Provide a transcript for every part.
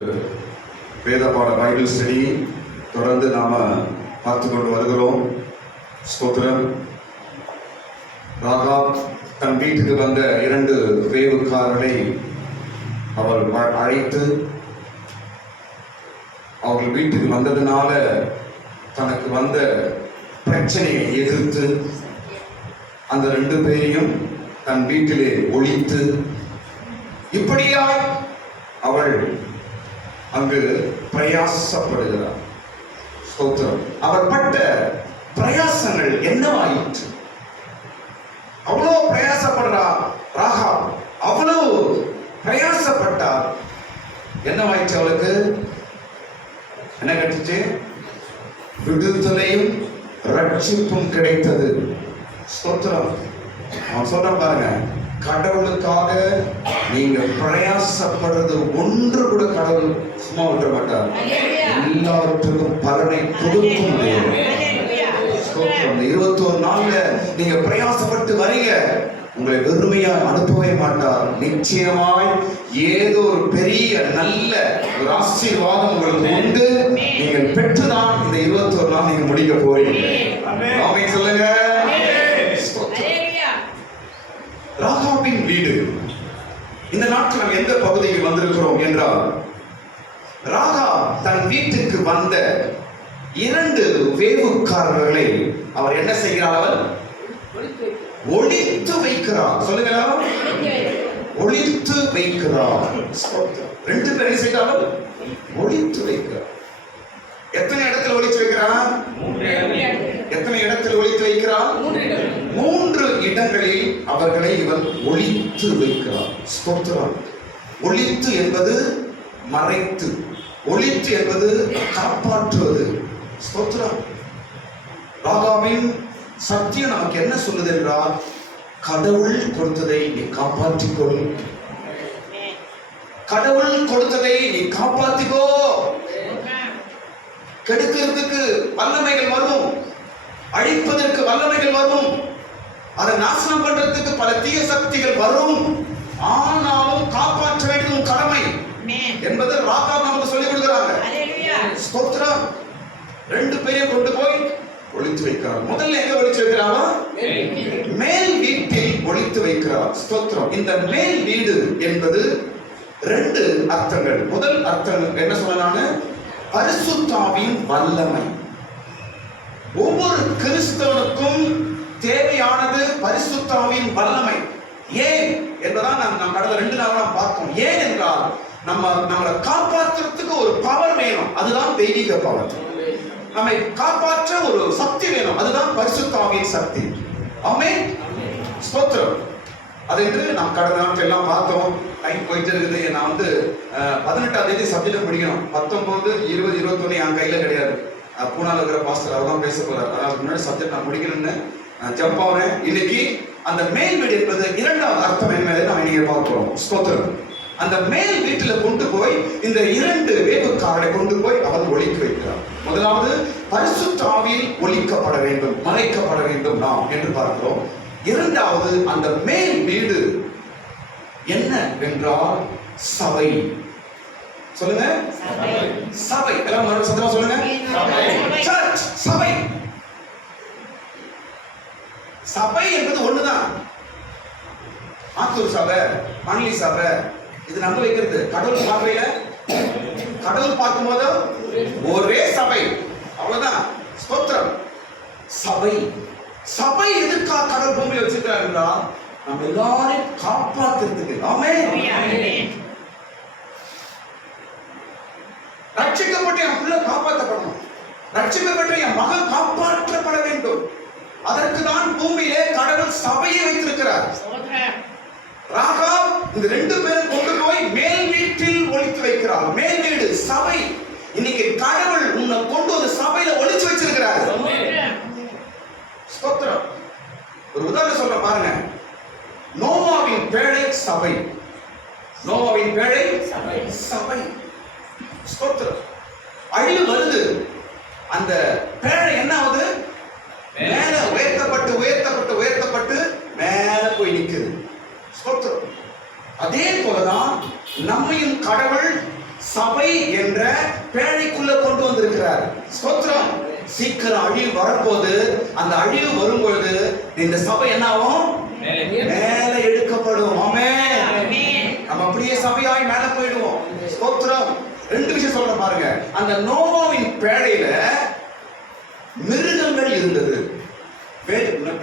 வேத பாட Bible study தொடர்ந்து நாம பார்த்து கொண்டு வருகிறோம். ஸ்தோத்திரம். ராகாப் தன் வீட்டுக்கு வந்த 2 வேவுக்காரர்களை அவள் அழைத்து அவர்கள் வீட்டுக்கு வந்ததுனால தனக்கு வந்த பிரச்சனையை எதிர்த்து அந்த 2 பேரையும் தன் வீட்டிலே ஒழித்து இப்படியாய் அவள் அங்கு பிரயாசப்படுகிறார். ஸ்தோத்திரம். அவர் பட்ட பிரயாசங்கள் என்னவாயிற்று? அவ்வளோ பிரயாசப்படுறார் ராகாப், அவ்வளவு பிரயாசப்பட்டார். என்னவாயிற்று? அவளுக்கு என்ன கிடைச்சிச்சு? விடுதலையும் ரட்சிப்பும் கிடைத்தது. ஸ்தோத்திரம். அவன் சொல்ற பாருங்க, கடவுளுக்காக நீங்க பிரயாசப்படுறது ஒன்று கூட கடவுள் சும்மா விட்டுற மாட்டார். எல்லாவற்றுக்கும் பலனை கொடுக்கும். இந்த 21 நாள்ல நீங்க பிரயாசப்பட்டு வரீங்க, உங்களை வெறுமையா அனுப்பவே மாட்டார். நிச்சயமாய் ஏதோ ஒரு பெரிய நல்ல ஒரு ஆசீர்வாதம் உங்களுக்கு உண்டு. நீங்கள் பெற்றுதான் இந்த 21 நாள் நீங்க முடிக்க போறீங்க. ஆமென் சொல்லுங்க. ராகாபின் வீடு. இந்த நாட்டில் நாம் எந்த பகுதிக்கு வந்திருக்கிறோம் என்றால், ராகாப் தன் வீட்டுக்கு வந்த 2 வேவுக்காரர்களை அவர் என்ன செய்கிறார்? அவர் ஒளித்து வைக்கிறார். சொல்லுங்களா? ஒளித்து வைக்கிறார். 2 பேர் என்ன செய்கிறார்? ஒளித்து வைக்கிறார். எத்தனை இடத்தில் ஒளித்து வைக்கிறார்? எத்தனை இடத்தில் ஒளித்து வைக்கிறார்? 3 இடங்களில் அவர்களை இவர் ஒளித்து வைக்கிறார். ஸ்தோத்திரம். ஒளித்து என்பது மறைத்து, ஒளித்து என்பது காப்பாற்றுவது. ஸ்தோத்திரம். ராகாபின் சத்தியம் நமக்கு என்ன சொல்லுது என்றால், கடவுள் கொடுத்ததை நீ காப்பாற்றிக்கொள். கடவுள் கொடுத்ததை நீ காப்பாற்றிக்கோ. கெடுக்கிறதுக்கு வல்லமைகள் வரும், அழிப்பதற்கு வல்லமைகள் வரும், அதை நாசனம் பண்றதுக்கு பல தீய சக்திகள் வரும். ஆனாலும் காப்பாற்ற வேண்டியது கடமை என்பது ராகாப் நமக்கு சொல்லிக் கொடுக்கிறாங்க. ஸ்தோத்திரம். 2 பேரையும் கொண்டு போய் ஒளித்து வைக்கிறார். முதல்ல எங்க ஒளித்து வைக்கிறாரா? மேல் வீட்டில் ஒளித்து வைக்கிறார். ஸ்தோத்திரம். இந்த மேல் வீடு என்பது 2 அர்த்தங்கள். முதல் அர்த்தம் என்ன சொன்னாங்க? பரிசுத்தாவின் வல்லமை. ஒவ்வொரு கிறிஸ்தவனுக்கும் தேவையானது பரிசுத்தாவின் வல்லமை. ஏன் என்பதான் நாம் கடந்த 2 நாளா பார்த்தோம். ஏன் என்றால், நம்மளை காப்பாற்றுறதுக்கு ஒரு பவர் வேணும், அதுதான் தெய்வீக பவர். நம்மை காப்பாற்ற ஒரு சக்தி வேணும், அதுதான் பரிசுத்தாவின் சக்தி. ஆமென். ஸ்தோத்திரம். அது என்று நாம் கடந்த நாட்கள் எல்லாம் பார்த்தோம். டைம் போயிட்டு இருக்குது. நான் 18ஆம் தேதி சப்ஜெக்ட் முடிக்கணும். 19, 20, 21 என் கையில கிடையாது. பூனால இருக்கிற பாஸ்டர் அவர் தான் பேச போறார். அதனால முன்னாடி சப்ஜெக்ட் நான் முடிக்கணும்னு ஜம்ப் ஆகிறேன். இன்னைக்கு அந்த மேல் வீடு என்பது 2வது அர்த்தம் என்ன நம்ம இன்னைக்கு பார்க்கிறோம். ஸ்தோத்திரம். அந்த மேல் வீட்டுல கொண்டு போய் இந்த 2 வேவுக்காரரை கொண்டு போய் அவர் ஒளிக்க வைக்கிறார். முதலாவது பரிசுத்தாவில் ஒளிக்கப்பட வேண்டும், மறைக்கப்பட வேண்டும் நாம் என்று பார்க்கிறோம். 2வது அந்த மேல் வீடு என்ன என்றால் சபை. சொல்லுங்க. சபை. எல்லாம் சத்தமா சொல்லுங்க. சர்ச். சபை. சபை என்பது ஒண்ணுதான். ஆத்தூர் சபை, மணலி சபை, இது நம்ப வைக்கிறது. கடவுள் பார்வையில, கடவுள் பார்க்கும்போது ஒரே சபை, அவ்வளவுதான். ஸ்தோத்திரம். சபை. சபை எதுக்காக கடவுள் பூமியில வச்சிருக்கிறார் என்றால், நம்ம எல்லாரையும் காப்பாற்றுறதுக்கு. ஆமென். ரட்சிக்கப்பட்ட என் பிள்ளை காப்பாற்றப்படணும், ரட்சிக்கப்பட்ட என் மகன் காப்பாற்றப்பட வேண்டும். அதற்கு தான் பூமியிலே கடவுள் சபையை வைத்திருக்கிறார். ராகாப் இந்த 2 பேரும் கொண்டு போய் மேல் வீட்டில் ஒளித்து வைக்கிறார். மேல் வீடு சபை. இன்னைக்கு கடவுள் உன்னை கொண்டு ஒரு சபையில ஒளிச்சு வச்சிருக்கிறார். ஸ்தோத்திரம். ஒரு உதாரணம் சொல்ற பாருங்க. நோவாவின் பேழை சபை. நோவாவின் பேழை சபை. ஸ்தோத்திரம். அழிவு வருது. அந்த பேழை என்ன ஆகுது? மேல உயர்த்தப்பட்டு உயர்த்தப்பட்டு உயர்த்தப்பட்டு மேல போய் நிற்குது. ஸ்தோத்திரம். அதே போலதான் நம்மையும் கடவுள் சபை என்ற பேழைக்குள்ள கொண்டு வந்திருக்கிறார். ஸ்தோத்திரம். சீக்கிரம் அழிவு வரப்போது. அந்த அழிவு வரும்பொழுது இந்த சபை என்ன ஆகும்? மேல எடுக்கப்படும். ஆமென். நம்ம அப்படியே சபையாய் மேல போயிடுவோம். ஸ்தோத்திரம். ரெண்டு விஷயம் சொல்றேன் பாருங்க. அந்த நோவாவின் பேழையில மிருகங்கள் இருந்தது.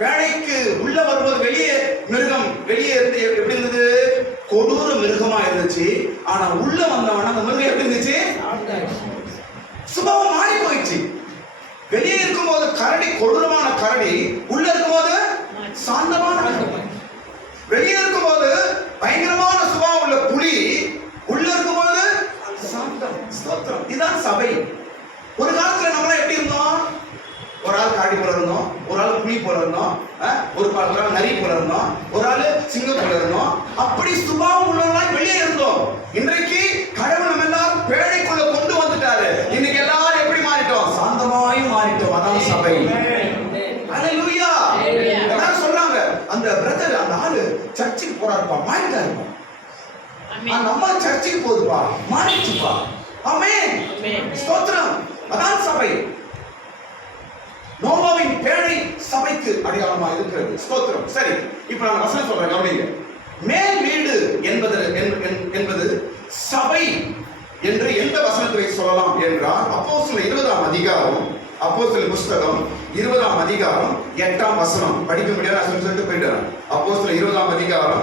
பேழைக்கு உள்ள வரும்போது வெளியே மிருகம் வெளியே இருந்து எப்படி இருந்தது? கொடூர மிருகமா இருந்துச்சு. ஆனா உள்ள வந்தவன அந்த மிருகம் எப்படி இருந்துச்சு? சுபாவம் மாறி போயிடுச்சு. வெளியே இருக்கும்போது கரடி, கொடூரமான கரடி, உள்ள இருக்கும்போது சாந்தமான, வெளியே இருக்கும்போது பயங்கரமான சுபாவம் உள்ள புலி, உள்ள இருக்கும்போது சாந்தம். ஸ்தோத்திரம். இதுதான் சபை. ஒரு காலத்துல நம்மள எப்படி இருந்தோம்? ஒரு ஆள் காடி போல இருந்தோம், ஒரு ஆள் புலி போல இருந்தோம், ஒரு ஆள் நரி போல இருந்தோம், ஒரு ஆள் சிங்கம் போல இருந்தோம். அப்படி சுபாவம் உள்ளவர்களாய் வெளியே இருந்தோம். இன்றைக்கு கடவுள் நம்ம எல்லாரும் பேழைக்குள்ள கொண்டு வந்துட்டாரு. இன்னைக்கு எல்லாரும் எப்படி மாறிட்டோம்? சாந்தமாயும் மாறிட்டோம். அதான் சபை. அல்லேலூயா. எல்லாரும் சொல்றாங்க, அந்த பிரதர், அந்த ஆளு சர்ச்சுக்கு போறாருப்பா, மாறிட்டாருப்பா. அந்த அம்மா சர்ச்சுக்கு போகுதுப்பா, மாறிச்சுப்பா. ஆமென். ஸ்தோத்திரம். அதான் சபை. நோவாவின் பேழை சபைக்கு அடையாளமா இருக்கிறது. ஸ்தோத்திரம். சரி, இப்ப நான் வசனம் சொல்றேன், கவனிங்க. மேல் வீடு என்பது சபை என்று எந்த வசனத்தை சொல்லலாம் என்றால், அப்போஸ்தலர் 20ஆம் அதிகாரம், அப்போஸ்தலர் புஸ்தகம் 20ஆம் அதிகாரம் 8ஆம் வசனம் படிக்க முடியாது, நான் சொல்லிட்டு போயிட்டேன். அப்போஸ்தலர் 20ஆம் அதிகாரம்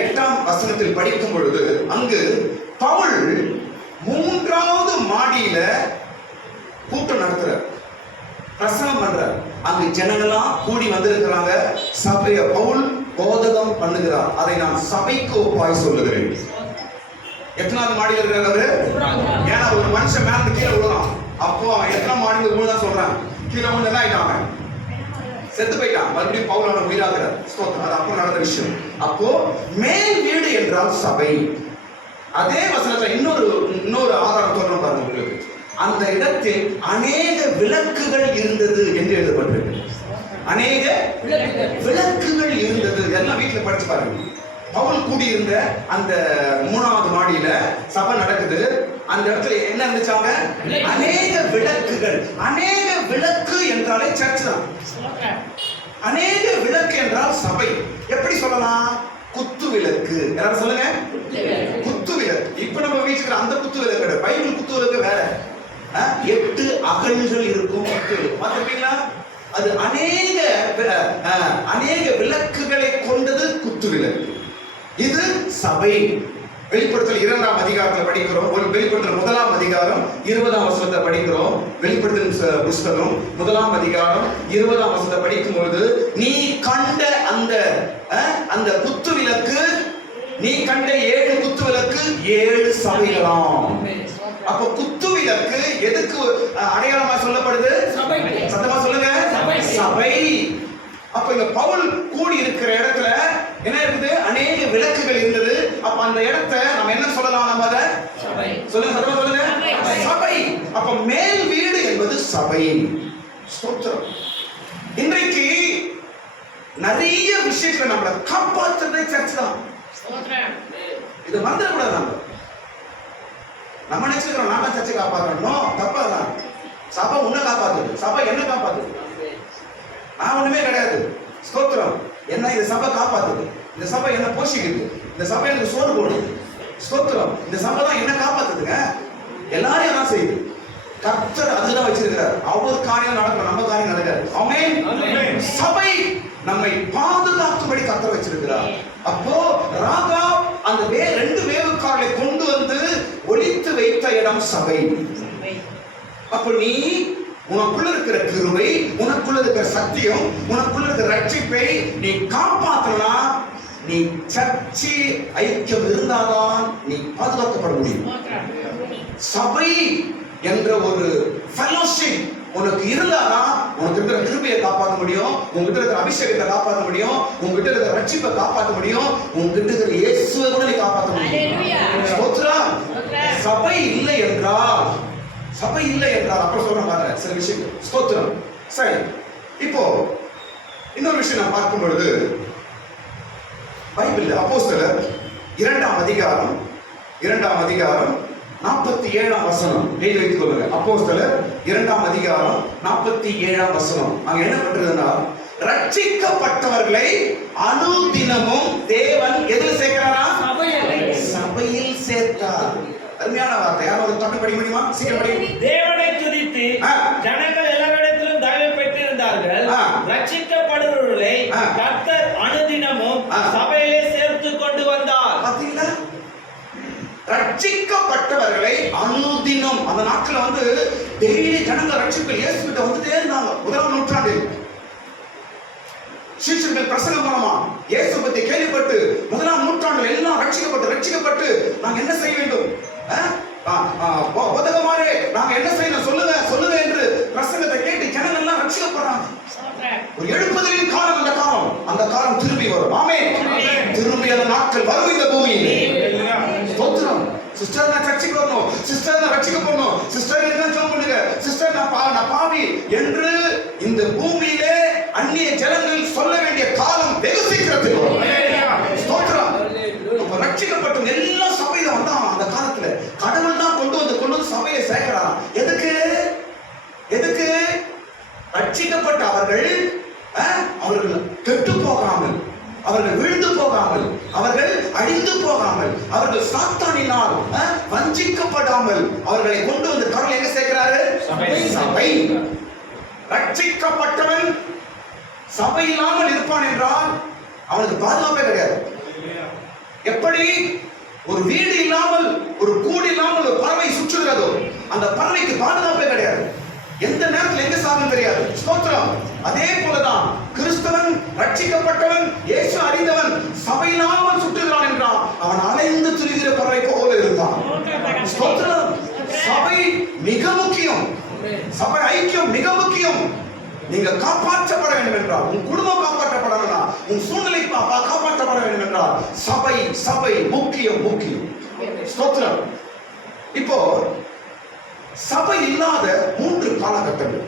8ஆம் வசனத்தில் படிக்கும் பொழுது அங்கு பவுல் 3வது மாடியில கூட்டம் நடத்துறார், பிரசங்கம் பண்றார். அங்கு ஜனங்களாம் கூடி வந்திருக்கிறாங்க. சபைய பவுல் போதகம் பண்ணுகிறார். அதை நான் சபைக்கு ஒப்பாய் சொல்லுகிறேன். எத்தனாவது மாடியில் இருக்கிறார் அவரு? ஏன்னா ஒரு மனுஷன் மேல கீழே விழுறான். அப்போ அவன் எத்தனை மாடியில் விழுதான் சொல்றான்? கீழே விழுந்து என்ன ஆயிட்டான்? செத்து போயிட்டான். மறுபடியும் பவுல் அவனை உயிராகிறார். அது அப்போ நடந்த விஷயம். அப்போ மேல் வீடு என்றால் சபை. அதே வசனத்துல இன்னொரு ஆதாரம் சொல்றோம் பாருங்க உங்களுக்கு. அந்த இடத்தில் அநேக விளக்குகள் இருந்தது என்று எழுதப்பட்டிருக்கு. அநேக விளக்குகள் இருந்தது. எல்லாம் வீட்டுல படிச்சு பாருங்க. பவுல் கூடியிருந்த அந்த 3வது மாடியில சபை நடக்குது. அந்த இடத்துல என்ன இருந்துச்சாங்க? அநேக விளக்குகள். அநேக விளக்கு என்றாலே சர்ச் தான். அநேக விளக்கு என்றால் சபை. எப்படி சொல்லலாம்? குத்து விளக்கு. யாராவது சொல்லுங்க. குத்து விளக்கு. இப்ப நம்ம வீட்டுக்கு அந்த குத்து விளக்கு, பைபிள் குத்து விளக்கு வேற. 8 அகல்கள் இருக்கும். பார்த்திருக்கீங்களா? அது அநேக விளக்குகளை கொண்டது குத்து விளக்கு. இது சபை. வெளிப்படுத்தல் 2ஆம் அதிகாரத்தில் படிக்கிறோம். வெளிப்படுத்தல் 1ஆம் அதிகாரம் 20ஆம் வசனத்தை படிக்கிறோம். வெளிப்படுத்தல் புஸ்தகம் 1ஆம் அதிகாரம் 20ஆம் வசனத்தை படிக்கும் பொழுது, நீ கண்ட அந்த குத்து விளக்கு, நீ கண்ட 7 குத்து விளக்கு 7 சபைகளாம். அப்ப குத்து விளக்கு எதுக்கு அடையாளமா சொல்லப்படுது? சத்தமா சொல்லுங்க, சபை. அப்ப இங்க பவுல் கூடி இருக்கிற இடத்துல என்ன இருக்குது? அநேக விளக்குகள் இருந்தது. அப்ப அந்த இடத்தை நம்ம என்ன சொல்லலாம்? நம்ம அதை சொல்லுங்க, சத்தமா சொல்லுங்க, சபை. அப்ப மேல் வீடு என்பது சபை. ஸ்தோத்திரம். இன்றைக்கு நிறைய விஷயங்களை நம்மளை காப்பாற்றுறதே சர்ச் தான். இது வந்துடக்கூடாது. நம்ம நினைச்சுக்கிறோம் நான் தான் சர்ச்சை காப்பாற்றணும். தப்பா தான். சபை உன்னை காப்பாத்துது, சபை என்ன காப்பாத்துது? நான் ஒண்ணுமே கிடையாது. ஸ்தோத்திரம். என்ன இந்த சபை காப்பாத்துது, இந்த சபை என்ன போஷிக்குது, இந்த சபை எனக்கு சோறு போடுது. ஸ்தோத்திரம். இந்த சபை தான் என்ன காப்பாத்துதுங்க. எல்லாரையும் தான் செய்யுது. கர்த்தர் அதுதான் வச்சிருக்கிறார். அவர் காரியம் நடக்கும், நம்ம காரியம் நடக்காது. ஆமென். சபை நம்மை பாதுகாக்கும்படி கர்த்தர் வச்சிருக்கிறார். அப்போ ராகாப் அந்த 2 வேவுக்காரர்களை கொண்டு வந்து ஒளித்து வைத்த இடம் சபை. அப்ப நீ உனக்குள்ள இருக்கிற கிருபை, உனக்குள்ள இருக்கிற சத்தியம், உனக்குள்ள இருக்கிற ரட்சிப்பை நீ காப்பாற்றனா, நீ சர்ச்சி ஐக்கியம் இருந்தாதான் நீ பாதுகாக்கப்பட முடியும். சபை என்ற ஒரு ஃபெலோஷிப் உனக்கு இருந்தாதான் உனக்கு இருக்கிற கிருபையை காப்பாற்ற முடியும், உங்ககிட்ட இருக்கிற அபிஷேகத்தை காப்பாற்ற முடியும், உங்ககிட்ட இருக்கிற ரட்சிப்பை காப்பாற்ற முடியும், உங்ககிட்ட இருக்கிற இயேசுவை கூட நீ காப்பாற்ற முடியும். ஸ்தோத்திரம். சபை இல்லை என்றால் அப்புறம் சொல்ற பாருங்க சில விஷயம். ஸ்தோத்திரம். சரி, இப்போ இன்னொரு விஷயம் நான் பார்க்கும் பொழுது பைபிள் அப்போஸ்தலர் 2ஆம் அதிகாரம் 47ஆம் வசனம் எழுதி வைத்துக் கொள்ளுங்க. அப்போஸ்தலர் 2ஆம் அதிகாரம் 47ஆம் வசனம். அங்க என்ன பண்றதுன்னா, ரட்சிக்கப்பட்டவர்களை அனுதினமும் தேவன் எதில் சேர்க்கிறாரா? சபையில் சேர்த்தார். அருமையான வார்த்தை. யாராவது தமிழ் படிக்க முடியுமா? சீக்கிரம் படி. தேவனை துதித்து ஜனங்கள் எல்லாரிடத்திலும் தயவு பெற்றிருந்தார்கள். ரட்சிக்கப்படுபவர்களை கர்த்தர் அனுதினமும் சபையிலே சேர்த்து கொண்டு வந்தார். பாத்தீங்களா? ரட்சிக்கப்பட்டவர்களை அனுதினம், அந்த நாட்கள் வந்து டெய்லி ஜனங்கள் ரட்சிப்பு இயேசு கிட்ட வந்துட்டே இருந்தாங்க. 1ஆம் நூற்றாண்டில் சீஷர்கள் பிரசங்கம் மூலமா இயேசு பத்தி கேள்விப்பட்டு 1ஆம் நூற்றாண்டில் எல்லாம் ரட்சிக்கப்பட்டு நாங்க என்ன செய்ய வேண்டும்? உதகமாரே நாங்க என்ன செய்யணும் சொல்லுங்க என்று பிரசங்கத்தை கேட்டு ஜனங்கள் எல்லாம் ரட்சிக்கப்படுறாங்க. ஒரு எழுப்புதலின் காலம் அந்த காலம் திரும்பி வரும். ஆமென். திரும்பி அந்த நாட்கள் வரும் இந்த பூமியில். ஸ்தோத்திரம். சிஸ்டர் நான் சர்ச்சுக்கு வரணும், சிஸ்டர் நான் ரட்சிக்கப்படணும், சிஸ்டர் என்ன ஜெபம் பண்ணுங்க, சிஸ்டர் நான் பாவி என்று இந்த பூமியிலே அந்நிய ஜனங்கள் சொல்ல வேண்டிய காலம் வெகு சீக்கிரத்தில் வரும். ஸ்தோத்திரம். ரட்சிக்கப்பட்ட எல்லா சபையில வந்தான். அந்த காலத்துல கடவுள் தான் கொண்டு வந்து சபையை சேர்க்கிறான். எதுக்கு? ரட்சிக்கப்பட்ட அவர்கள் கெட்டு போகாமல், அவர்கள் விழுந்து போகாமல், அவர்கள் அழிந்து போகாமல், அவர்கள் சாத்தானினால் வஞ்சிக்கப்படாமல் அவர்களை கொண்டு வந்து கடவுள் எங்க சேர்க்கிறாரு? சபை. ரட்சிக்கப்பட்டவன் சபை இல்லாமல் இருப்பான் என்றால் அவனுக்கு பாதுகாப்பே கிடையாது. எப்படி ஒரு வீடு இல்லாமல், ஒரு கூடு இல்லாமல் ஒரு பறவை சுற்றுகிறதோ, அந்த பறவைக்கு பாதுகாப்பே கிடையாது. எந்த நேரத்தில் எங்க சாகும் தெரியாது. ஸ்தோத்திரம். அதே போலதான் கிறிஸ்தவன், ரட்சிக்கப்பட்டவன், இயேசு அறிந்தவன் சபை இல்லாமல் சுற்றுகிறான் என்றால் அவன் அலைந்து திரிகிற பறவை போல இருந்தான். ஸ்தோத்திரம். சபை மிக முக்கியம். சபை ஐக்கியம் மிக முக்கியம். நீங்க காப்பாற்றப்பட வேண்டும் என்றால், உன் குடும்பம் காப்பாற்றப்படணும்னா, உன் சூழ்நிலை காப்பாற்றப்பட வேண்டும் என்றால் சபை முக்கியம். ஸ்தோத்திரம். இப்போ சபை இல்லாத 3 காலகட்டங்கள்,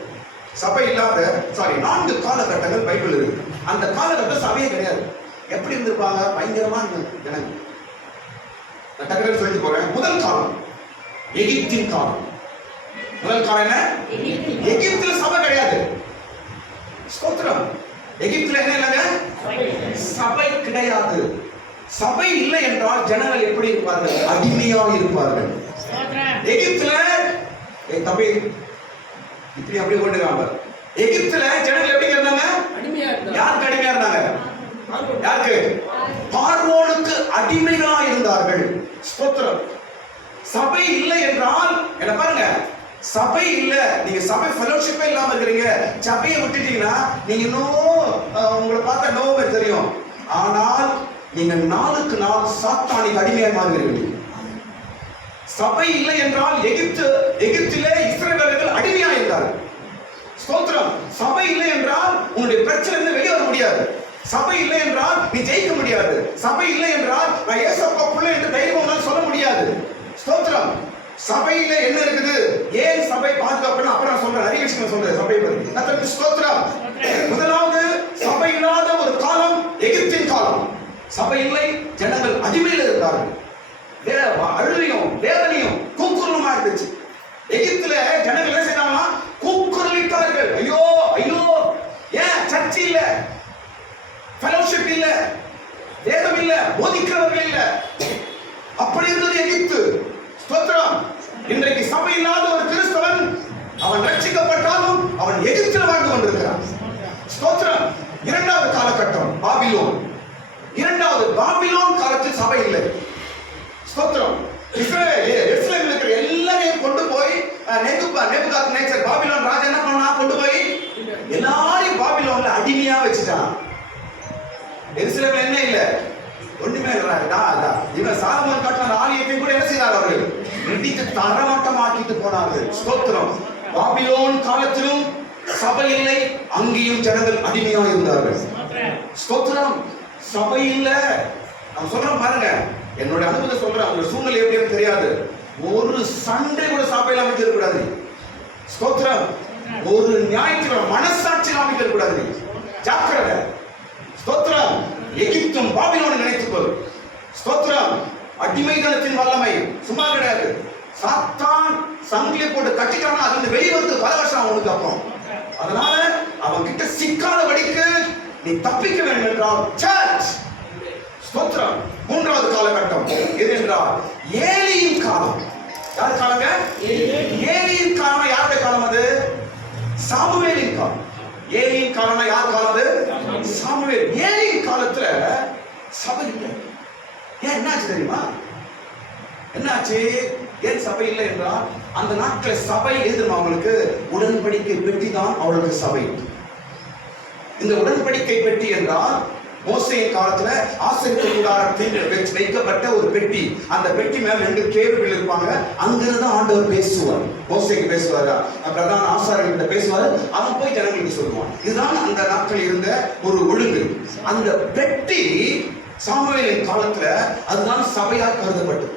4 காலகட்டங்கள் பைபிள் இருக்கு. அந்த காலகட்டம் சபையே கிடையாது. எப்படி இருந்திருப்பாங்க? பயங்கரமா ஜனங்க. நான் டக்குனு சொல்லிட்டு போறேன். முதல் காலம் எகிப்தின் காலம். முதல் காலம் என்ன? எகிப்துல சபை கிடையாது. ஸ்தோத்திரம். எகிப்துல என்ன இல்லைங்க? சபை கிடையாது. சபை இல்லை என்றால் ஜனங்கள் எப்படி இருப்பார்கள்? அடிமையாக இருப்பார்கள். எகிப்துல தம்பி இப்படி அப்படி கொண்டுறாங்க. எகிப்துல ஜனங்கள் எப்படி இருந்தாங்க? யாருக்கு அடிமையா இருந்தாங்க? யாருக்கு? பார்வோனுக்கு அடிமைகளா இருந்தார்கள். ஸ்தோத்திரம். சபை இல்லை என்றால் என்ன பாருங்க, சபை இல்ல, நீங்க சபை ஃபெலோஷிப்பே இல்லாம இருக்கீங்க, சபையை விட்டுட்டீங்கன்னா நீங்க இன்னும் உங்களை பார்த்தா நோவே தெரியும். ஆனால் நீங்க நாளுக்கு நாள் சாத்தானுக்கு அடிமையாக மாறுகிறீர்கள். சபை இல்லை என்றால் எகிப்திலே இஸ்ரவேலர்கள் அடிமையா இருந்தார்கள். ஸ்தோத்திரம். சபை இல்லை என்றால் உன்னுடைய பிரச்சனை வெளியே வர முடியாது. சபை இல்லை என்றால் நீ ஜெயிக்க முடியாது. சபை இல்லை என்றால் நான் ஏசப்பா பிள்ளை என்று தைரியம் சொல்ல முடியாது. ஸ்தோத்திரம். சபையில என்ன இருக்குது? ஏன் சபை பாதுகாப்புன்னு அப்புறம் சொல்றேன். நிறைய விஷயம் சொல்றேன் சபை பத்தி. கர்த்தருக்கு ஸ்தோத்திரம். முதலாவது சபை இல்லாத ஒரு காலம் எகிப்தின் காலம். சபை இல்லை, ஜனங்கள் அடிமையில் இருந்தார்கள். அழுகையும் வேதனையும் கூக்குரலுமா இருந்துச்சு. எகிப்துல ஜனங்கள் என்ன செய்தாங்கன்னா கூக்குரலிட்டார்கள். ஐயோ ஐயோ, ஏன் சர்ச்சை இல்ல, ஃபெலோஷிப் இல்ல, வேதம் இல்ல, போதிக்கிறவர்கள் இல்ல. அப்படி இருந்தது எகிப்து. ஸ்தோத்திரம். இன்றைக்கு சபை இல்லாத ஒரு கிறிஸ்தவன் அவன் ரட்சிக்கப்பட்டாலும் அவன் எகிப்தில் வாழ்ந்து கொண்டிருக்கிறான். ஸ்தோத்திரம். இரண்டாவது காலகட்டம் பாபிலோன். பாபிலோன் காலத்தில் சபை இல்லை. ஸ்தோத்திரம். இஸ்ரவேல் இருக்கிற எல்லாரையும் கொண்டு போய் நேபுகாத்நேச்சர் பாபிலோன் ராஜா என்ன பண்ணா? கொண்டு போய் எல்லாரையும் பாபிலோன்ல அடிமையா வச்சுட்டான். எருசலேம்ல என்ன இல்ல? ஒண்ணுமே இல்ல. இவன் சாலமோன் கட்டின ஆலயத்தை கூட என்ன செய்தார்? அவர்கள் இடித்து தரமட்டமாக்கிட்டு போனார்கள். ஸ்தோத்திரம். பாபிலோன் காலத்திலும் சபை இல்லை, அங்கேயும் ஜனங்கள் அடிமையா இருந்தார்கள். ஸ்தோத்திரம். சபை இல்ல. நான் சொல்றேன் பாருங்க, என்னுடைய அனுபவத்தை சொல்றேன். உங்க சூழ்நிலை எப்படி தெரியாது. ஒரு சண்டை கூட சபையில் அமைக்க கூடாது. ஸ்தோத்திரம். ஒரு ஞாயிற்றுக்கிழமை மனசாட்சி அமைக்க கூடாது. ஜாக்கிரதை. ஸ்தோத்திரம். எகிப்தும் பாபிலோனை நினைத்துக்கொள். ஸ்தோத்திரம். அடிமைத்தனத்தின் வல்லமை சும்மா கிடையாது. சாத்தான் சங்கிலியை போட்டு கட்டிட்டானா அது வெளிவரது பல வருஷம் அவனுக்கு அப்புறம். அதனால அவன் கிட்ட சிக்காதபடிக்கு நீ தப்பிக்க வேண்டும் என்றால் சர்ச். ஸ்தோத்திரம். மூன்றாவது காலகட்டம் எது என்றால் ஏலியின் காலம். யார் காலங்க? ஏலியின் காலம். யாருடைய காலம் அது? சாமுவேலின் காலம். ஏலியின் காலம் யார் காலம் அது? சாமுவேல். ஏலியின் காலத்துல சபை இல்லை. ஏன் என்னாச்சு தெரியுமா? என்னாச்சு? ஏன் சபை இல்லை என்றால் அந்த நாட்களில் சபை எதுமா அவங்களுக்கு உடன்படிக்கை பெட்டி தான் அவளுக்கு சபை. இந்த உடன்படிக்கை பெட்டி என்றால் மோசேயின் காலத்துல ஆசரிப்பு கூடாரத்தில் வைக்கப்பட்ட ஒரு பெட்டி. அந்த பெட்டி மேல 2 கேருபீல் இருப்பாங்க. அங்கிருந்து ஆண்டவர் பேசுவார். மோசேக்கு பேசுவார், பிரதான ஆசாரியர்கிட்ட பேசுவார், அவன் போய் ஜனங்களுக்கு சொல்லுவான். இதுதான் அந்த நாட்கள் இருந்த ஒரு ஒழுங்கு. அந்த பெட்டி சாமுவேலின் காலத்துல அதுதான் சபையா கருதப்பட்டது.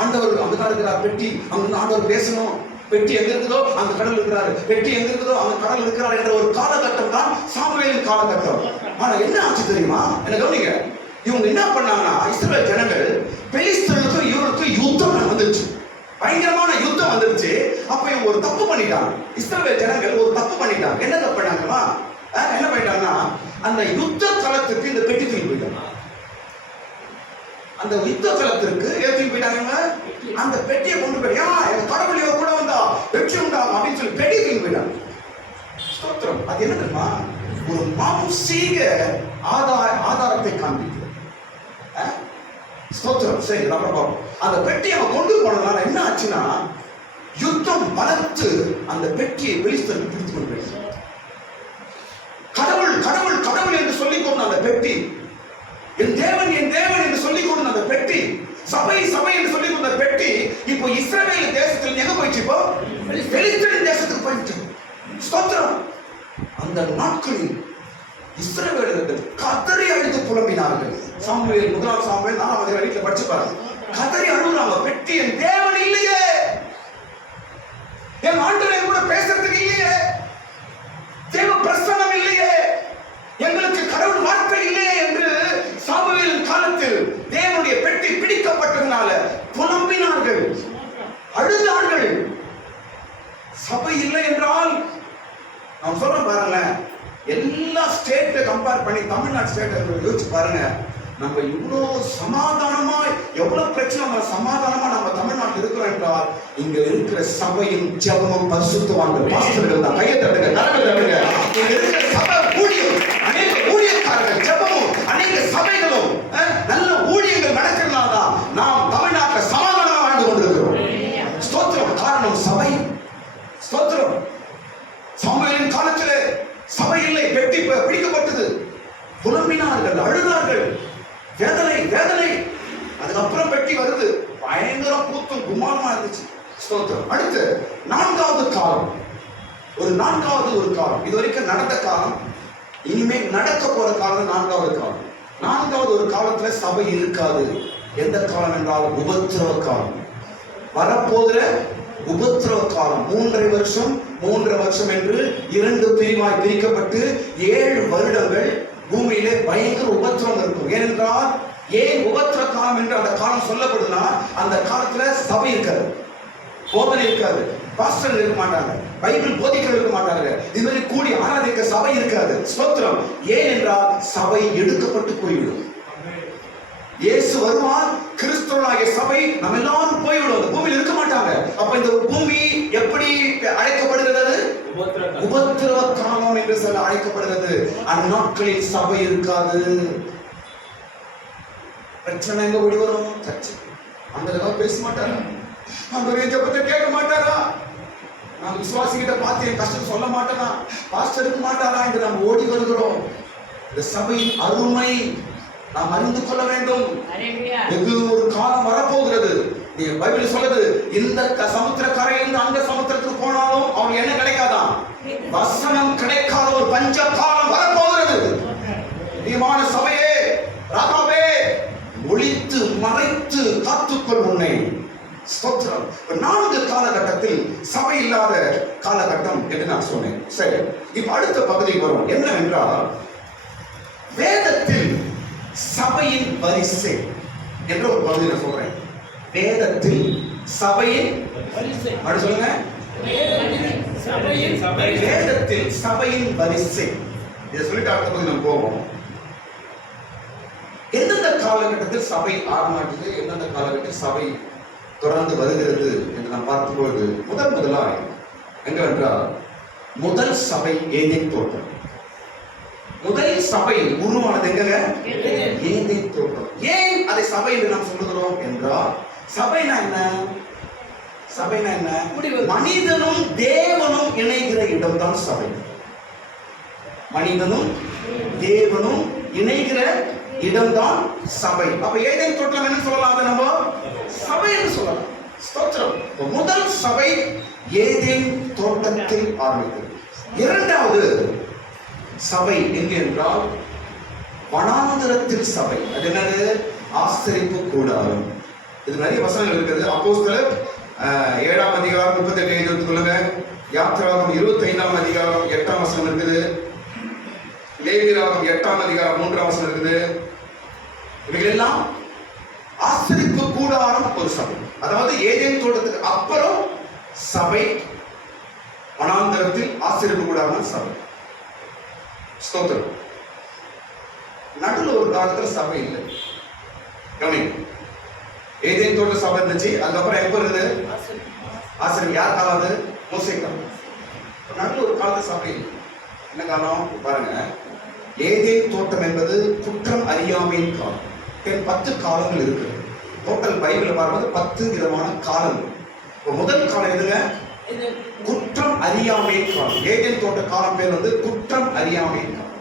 ஆண்டவர் அங்கதான் இருக்கிறார் பெட்டி, அங்க ஆண்டவர் பேசணும். பெட்டி எங்க இருக்குதோ அந்த கடல் இருக்கிறாரு, பெட்டி எங்க இருக்குதோ அந்த கடல் இருக்கிறார் என்ற ஒரு காலகட்டம் தான் சாமுவேலின் காலகட்டம். ஆனா என்ன ஆச்சு தெரியுமா? என்ன கவனிங்க. இவங்க என்ன பண்ணாங்கன்னா இஸ்ரவேல் ஜனங்கள் பெலிஸ்தர்களுக்கும் இவருக்கும் யுத்தம் வந்துருச்சு. பயங்கரமான யுத்தம் வந்துருச்சு. அப்ப இவங்க ஒரு தப்பு பண்ணிட்டாங்க. இஸ்ரவேல் ஜனங்கள் ஒரு தப்பு பண்ணிட்டாங்க. என்ன தப்பு பண்ணாங்கன்னா என்ன பண்ணிட்டாங்கன்னா அந்த யுத்த களத்துக்கு இந்த பெட்டி தூக்கி போயிட்டாங்க. அந்த யுத்த களத்திற்கு ஏற்றி போயிட்டாங்க. அந்த பெட்டியை கொண்டு போய் கடவுள் இவ கூட வந்தா வெற்றி உண்டாகும் அப்படின்னு சொல்லி பெட்டி தூக்கி போயிட்டாங்க. ஸ்தோத்திரம். அது என்ன தெரியுமா? ஒரு மாம்சீக ஆதாரத்தை காண்பிக்கிறது. ஸ்தோத்திரம். சரி, அந்த பெட்டியை அவன் கொண்டு போனதுனால என்ன ஆச்சுன்னா யுத்தம் வளர்த்து அந்த பெட்டியை பெலிஸ்தர்கள் பிடித்துக் கொண்டு போயிட்டாங்க. கடவுள் கடவுள் கடவுள் என்று சொல்லிக் கொண்ட அந்த பெட்டி, என் தேவன் என்று சொல்லிக் கொண்ட அந்த பெட்டி, சபை சபை என்று சொல்லிக் கொண்ட பெட்டி இப்போ இஸ்ரவேல் தேசத்தில் எங்க போயிடுச்சு? இப்போ பெலிஸ்தீன் தேசத்துக்கு போயிடுச்சு. ஸ்தோத்திரம். அந்த நாட்களில் இஸ்ரவேலர்கள் கதறி அழுது புலம்பினார்கள். சாமுவேல் 1 சாமுவேல் 4 வீட்டுல படிச்சு பாருங்க. கதறி அழுகுறாங்க. பெட்டி என் தேவன் இல்லையே, என் ஆண்டவன் கூட பேசுறதுக்கு இல்லையே, தேவ பிரசன்னம் இல்லையே, எங்களுக்கு கடவுள் வார்த்தை இல்லையே என்று சாமுவேலின் காலத்தில் தேவனுடைய பெட்டி பிடிக்கப்பட்டதுனால புலம்பினார்கள், அழுதார்கள். சபை இல்லை என்றால் நான் சொல்றேன் பாருங்களேன், எல்லா ஸ்டேட்டை கம்பேர் பண்ணி தமிழ்நாடு ஸ்டேட்டை யோசிச்சு பாருங்க. நம்ம இவ்வளோ சமாதானமா, எவ்வளவு பிரச்சனை சமாதானமா நம்ம தமிழ்நாட்டில் இருக்கிறோம் என்றால் இங்க இருக்கிற சபையின் ஜெபமும் பரிசுத்தவான்கள் பாஸ்டர்கள் தான். கையை தட்டுங்க, கரங்களை தட்டுங்க. இங்க இருக்கிற சபை ஊழியம், அநேக ஊழியக்காரர்கள் ஜெபமும் அநேக சபைகளும் நல்ல ஊழியங்கள் நடக்கிறதுனால தான் நாம் தமிழ்நாட்டில் சமாதானமா வாழ்ந்து கொண்டிருக்கிறோம். ஸ்தோத்திரம். காரணம் சபை. ஸ்தோத்திரம். சாமுவேலின் காலத்தில் சபை இல்லை, பெட்டி பிடிக்கப்பட்டது. புலம்பினார்கள், அழுதார்கள், வேதனை வேதனை. அதுக்கப்புறம் பெட்டி வருது, பயங்கர கூத்தும் குமாரமா இருந்துச்சு. ஸ்தோத்திரம். அடுத்து 4வது காலம். ஒரு காலம் இதுவரைக்கும் நடந்த காலம், இனிமே நடக்க போற காலம் 4வது காலம். 4வது ஒரு காலத்துல சபை இருக்காது. எந்த காலம் என்றால் உபத்திரவ காலம். வரப்போகிற உபத்திரவ காலம் 3.5 வருஷம் என்று 2 பிரிவாய் பிரிக்கப்பட்டு 7 வருடங்கள் பூமியிலே பயங்கர உபத்திரம் இருக்கும். ஏனென்றால் ஏன் உபத்திர காலம் என்று அந்த காலம் சொல்லப்படுதுன்னா அந்த காலத்துல சபை இருக்காது, போதனை இருக்காது, பாஸ்டர் இருக்க மாட்டாங்க, பைபிள் போதிக்க இருக்க மாட்டாங்க, இது மாதிரி கூடி ஆராதிக்க சபை இருக்காது. ஸ்தோத்திரம். ஏன் என்றால் சபை எடுக்கப்பட்டு போய்விடும். இயேசு வருவார், கிறிஸ்துவாகிய சபை நம்ம எல்லாரும் போய்விடும், பூமியில் இருக்க மாட்டாங்க. அப்ப இந்த பூமி எப்படி அழைக்கப்படுகிறது? உபத்திரவ காலம் என்று சொல்ல அழைக்கப்படுகிறது. அந்நாட்களில் சபை இருக்காது. பிரச்சனை எங்க ஓடி வரும்? சர்ச்சை. அந்த பேச மாட்டாரா? அந்த ஜெபத்தை கேட்க மாட்டாரா? நான் விசுவாசிகிட்ட பார்த்து என் கஷ்டம் சொல்ல மாட்டேனா? பாஸ்டர் இருக்க மாட்டாரா என்று நாம் ஓடி வருகிறோம். இந்த சபையின் அருமை நாம் அறிந்து கொள்ள வேண்டும். வெகு ஒரு காலம் வரப்போகிறது. நீங்க பைபிள் சொல்லுது, இந்த சமுத்திர கரையிலிருந்து அந்த சமுத்திரத்துக்கு போனாலும் அவனுக்கு என்ன கிடைக்காதான்? வசனம் கிடைக்காத ஒரு பஞ்ச காலம் வரப்போகிறது. நீமான சபையே, ராகாவே, ஒளித்து மறைத்து காத்துக்கொள் உன்னை. ஸ்தோத்திரம். 4 காலகட்டத்தில் சபை இல்லாத காலகட்டம் என்று நான் சொன்னேன். சரி, இப்ப அடுத்த பகுதிக்கு வரும். என்னவென்றால் வேதத்தில் சபையின் வரிசை என்ற ஒரு பகுதியை சொல்றேன். வேதத்தில் சபையின் வரிசை. அப்படி சொல்லுங்க. வேதத்தில் சபையின் வரிசை. இதை சொல்லிட்டு அடுத்த பகுதி நம்ம போவோம். எந்தெந்த காலகட்டத்தில் சபை ஆரம்பிச்சது, எந்தெந்த காலகட்டத்தில் சபை தொடர்ந்து வருகிறது என்று நாம் பார்க்கும்போது முதலாய் எங்கென்றால் முதல் சபை ஏதேன் தோட்டம். முதல் சபை உருவானது எங்க? ஏதேன் தோட்டம். ஏன் அதை சபை என்று நாம் சொல்லுகிறோம் என்றால், சபைனா என்ன? சபைனா என்ன? மனிதனும் தேவனும் இணைகிற இடம்தான் சபை. மனிதனும் தேவனும் இணைகிற இடம்தான் சபை. அப்ப ஏதேன் தோட்டம் என்ன சொல்லலாம்? அதை நம்ம சபை என்று சொல்லலாம். ஸ்தோத்திரம். முதல் சபை ஏதேன் தோட்டத்தில் ஆரம்பித்தது. இரண்டாவது சபை எங்கே என்றால் வனாந்தரத்தில் சபை. அது என்னது? ஆசரிப்பு கூடாரம். இது நிறைய வசனங்கள் இருக்குது. அப்போஸ்தலர் 7ஆம் அதிகாரம் 38 எடுத்துக்கொள்ளுங்க. யாத்திராகமம் 25ஆம் அதிகாரம் 8ஆம் வசனம் இருக்குது. லேவியராகமம் 8ஆம் அதிகாரம் 3ஆம் வசனம் இருக்குது. இவைகள் எல்லாம் ஆசரிப்பு கூடாரம் ஒரு சபை. அதாவது ஏதேன் தோட்டத்துக்கு அப்புறம் சபை, வனாந்தரத்தில் ஆசரிப்பு கூடாரம் சபை. ஸ்தோத்திரம். நடுவில் ஒரு காலத்துல சபை இல்லை. ஏதேன் தோட்ட சபை இருந்துச்சு. அதுக்கப்புறம் எப்ப இருக்குது? ஆசிரியர் யார் காலம்? அது மோசே காலம். நடுவில் ஒரு காலத்துல சபை இல்லை. என்ன காலம் பாருங்க. ஏதேன் தோட்டம் என்பது குற்றம் அறியாமையின் காலம். 10 காலங்கள் இருக்கு. டோட்டல் பைபிள் பார்க்கும்போது 10 விதமான காலங்கள். இப்போ முதல் காலம் எதுங்க? குற்றம் அறியாமையின் காலம். ஏதேன் தோட்ட காலம் பேர் வந்து குற்றம் அறியாமையின் காலம்.